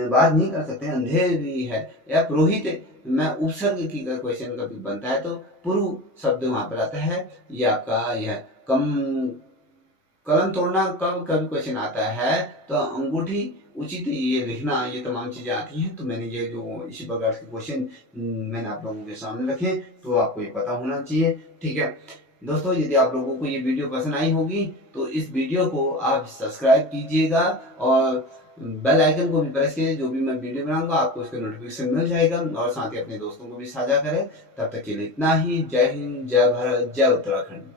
बात नहीं कर सकते, अंधेरी है। या पुरोहित में उपसर्ग की का क्वेश्चन कभी बनता है तो पुरु शब्द वहां पर आता है। ये आपका यह कम कलम तोड़ना कब कभी क्वेश्चन आता है, तो अंगूठी उचित ये लिखना, ये तमाम चीजें आती हैं। तो मैंने ये जो इसी प्रकार के क्वेश्चन मैंने आप लोगों के सामने रखे, तो आपको ये पता होना चाहिए। ठीक है दोस्तों, यदि आप लोगों को ये वीडियो पसंद आई होगी तो इस वीडियो को आप सब्सक्राइब कीजिएगा और बेल आइकन को भी प्रेस कीजिए, जो भी मैं वीडियो बनाऊंगा आपको उसका नोटिफिकेशन मिल जाएगा, और साथ ही अपने दोस्तों को भी साझा करें। तब तक के लिए इतना ही। जय हिंद, जय भारत, जय उत्तराखंड।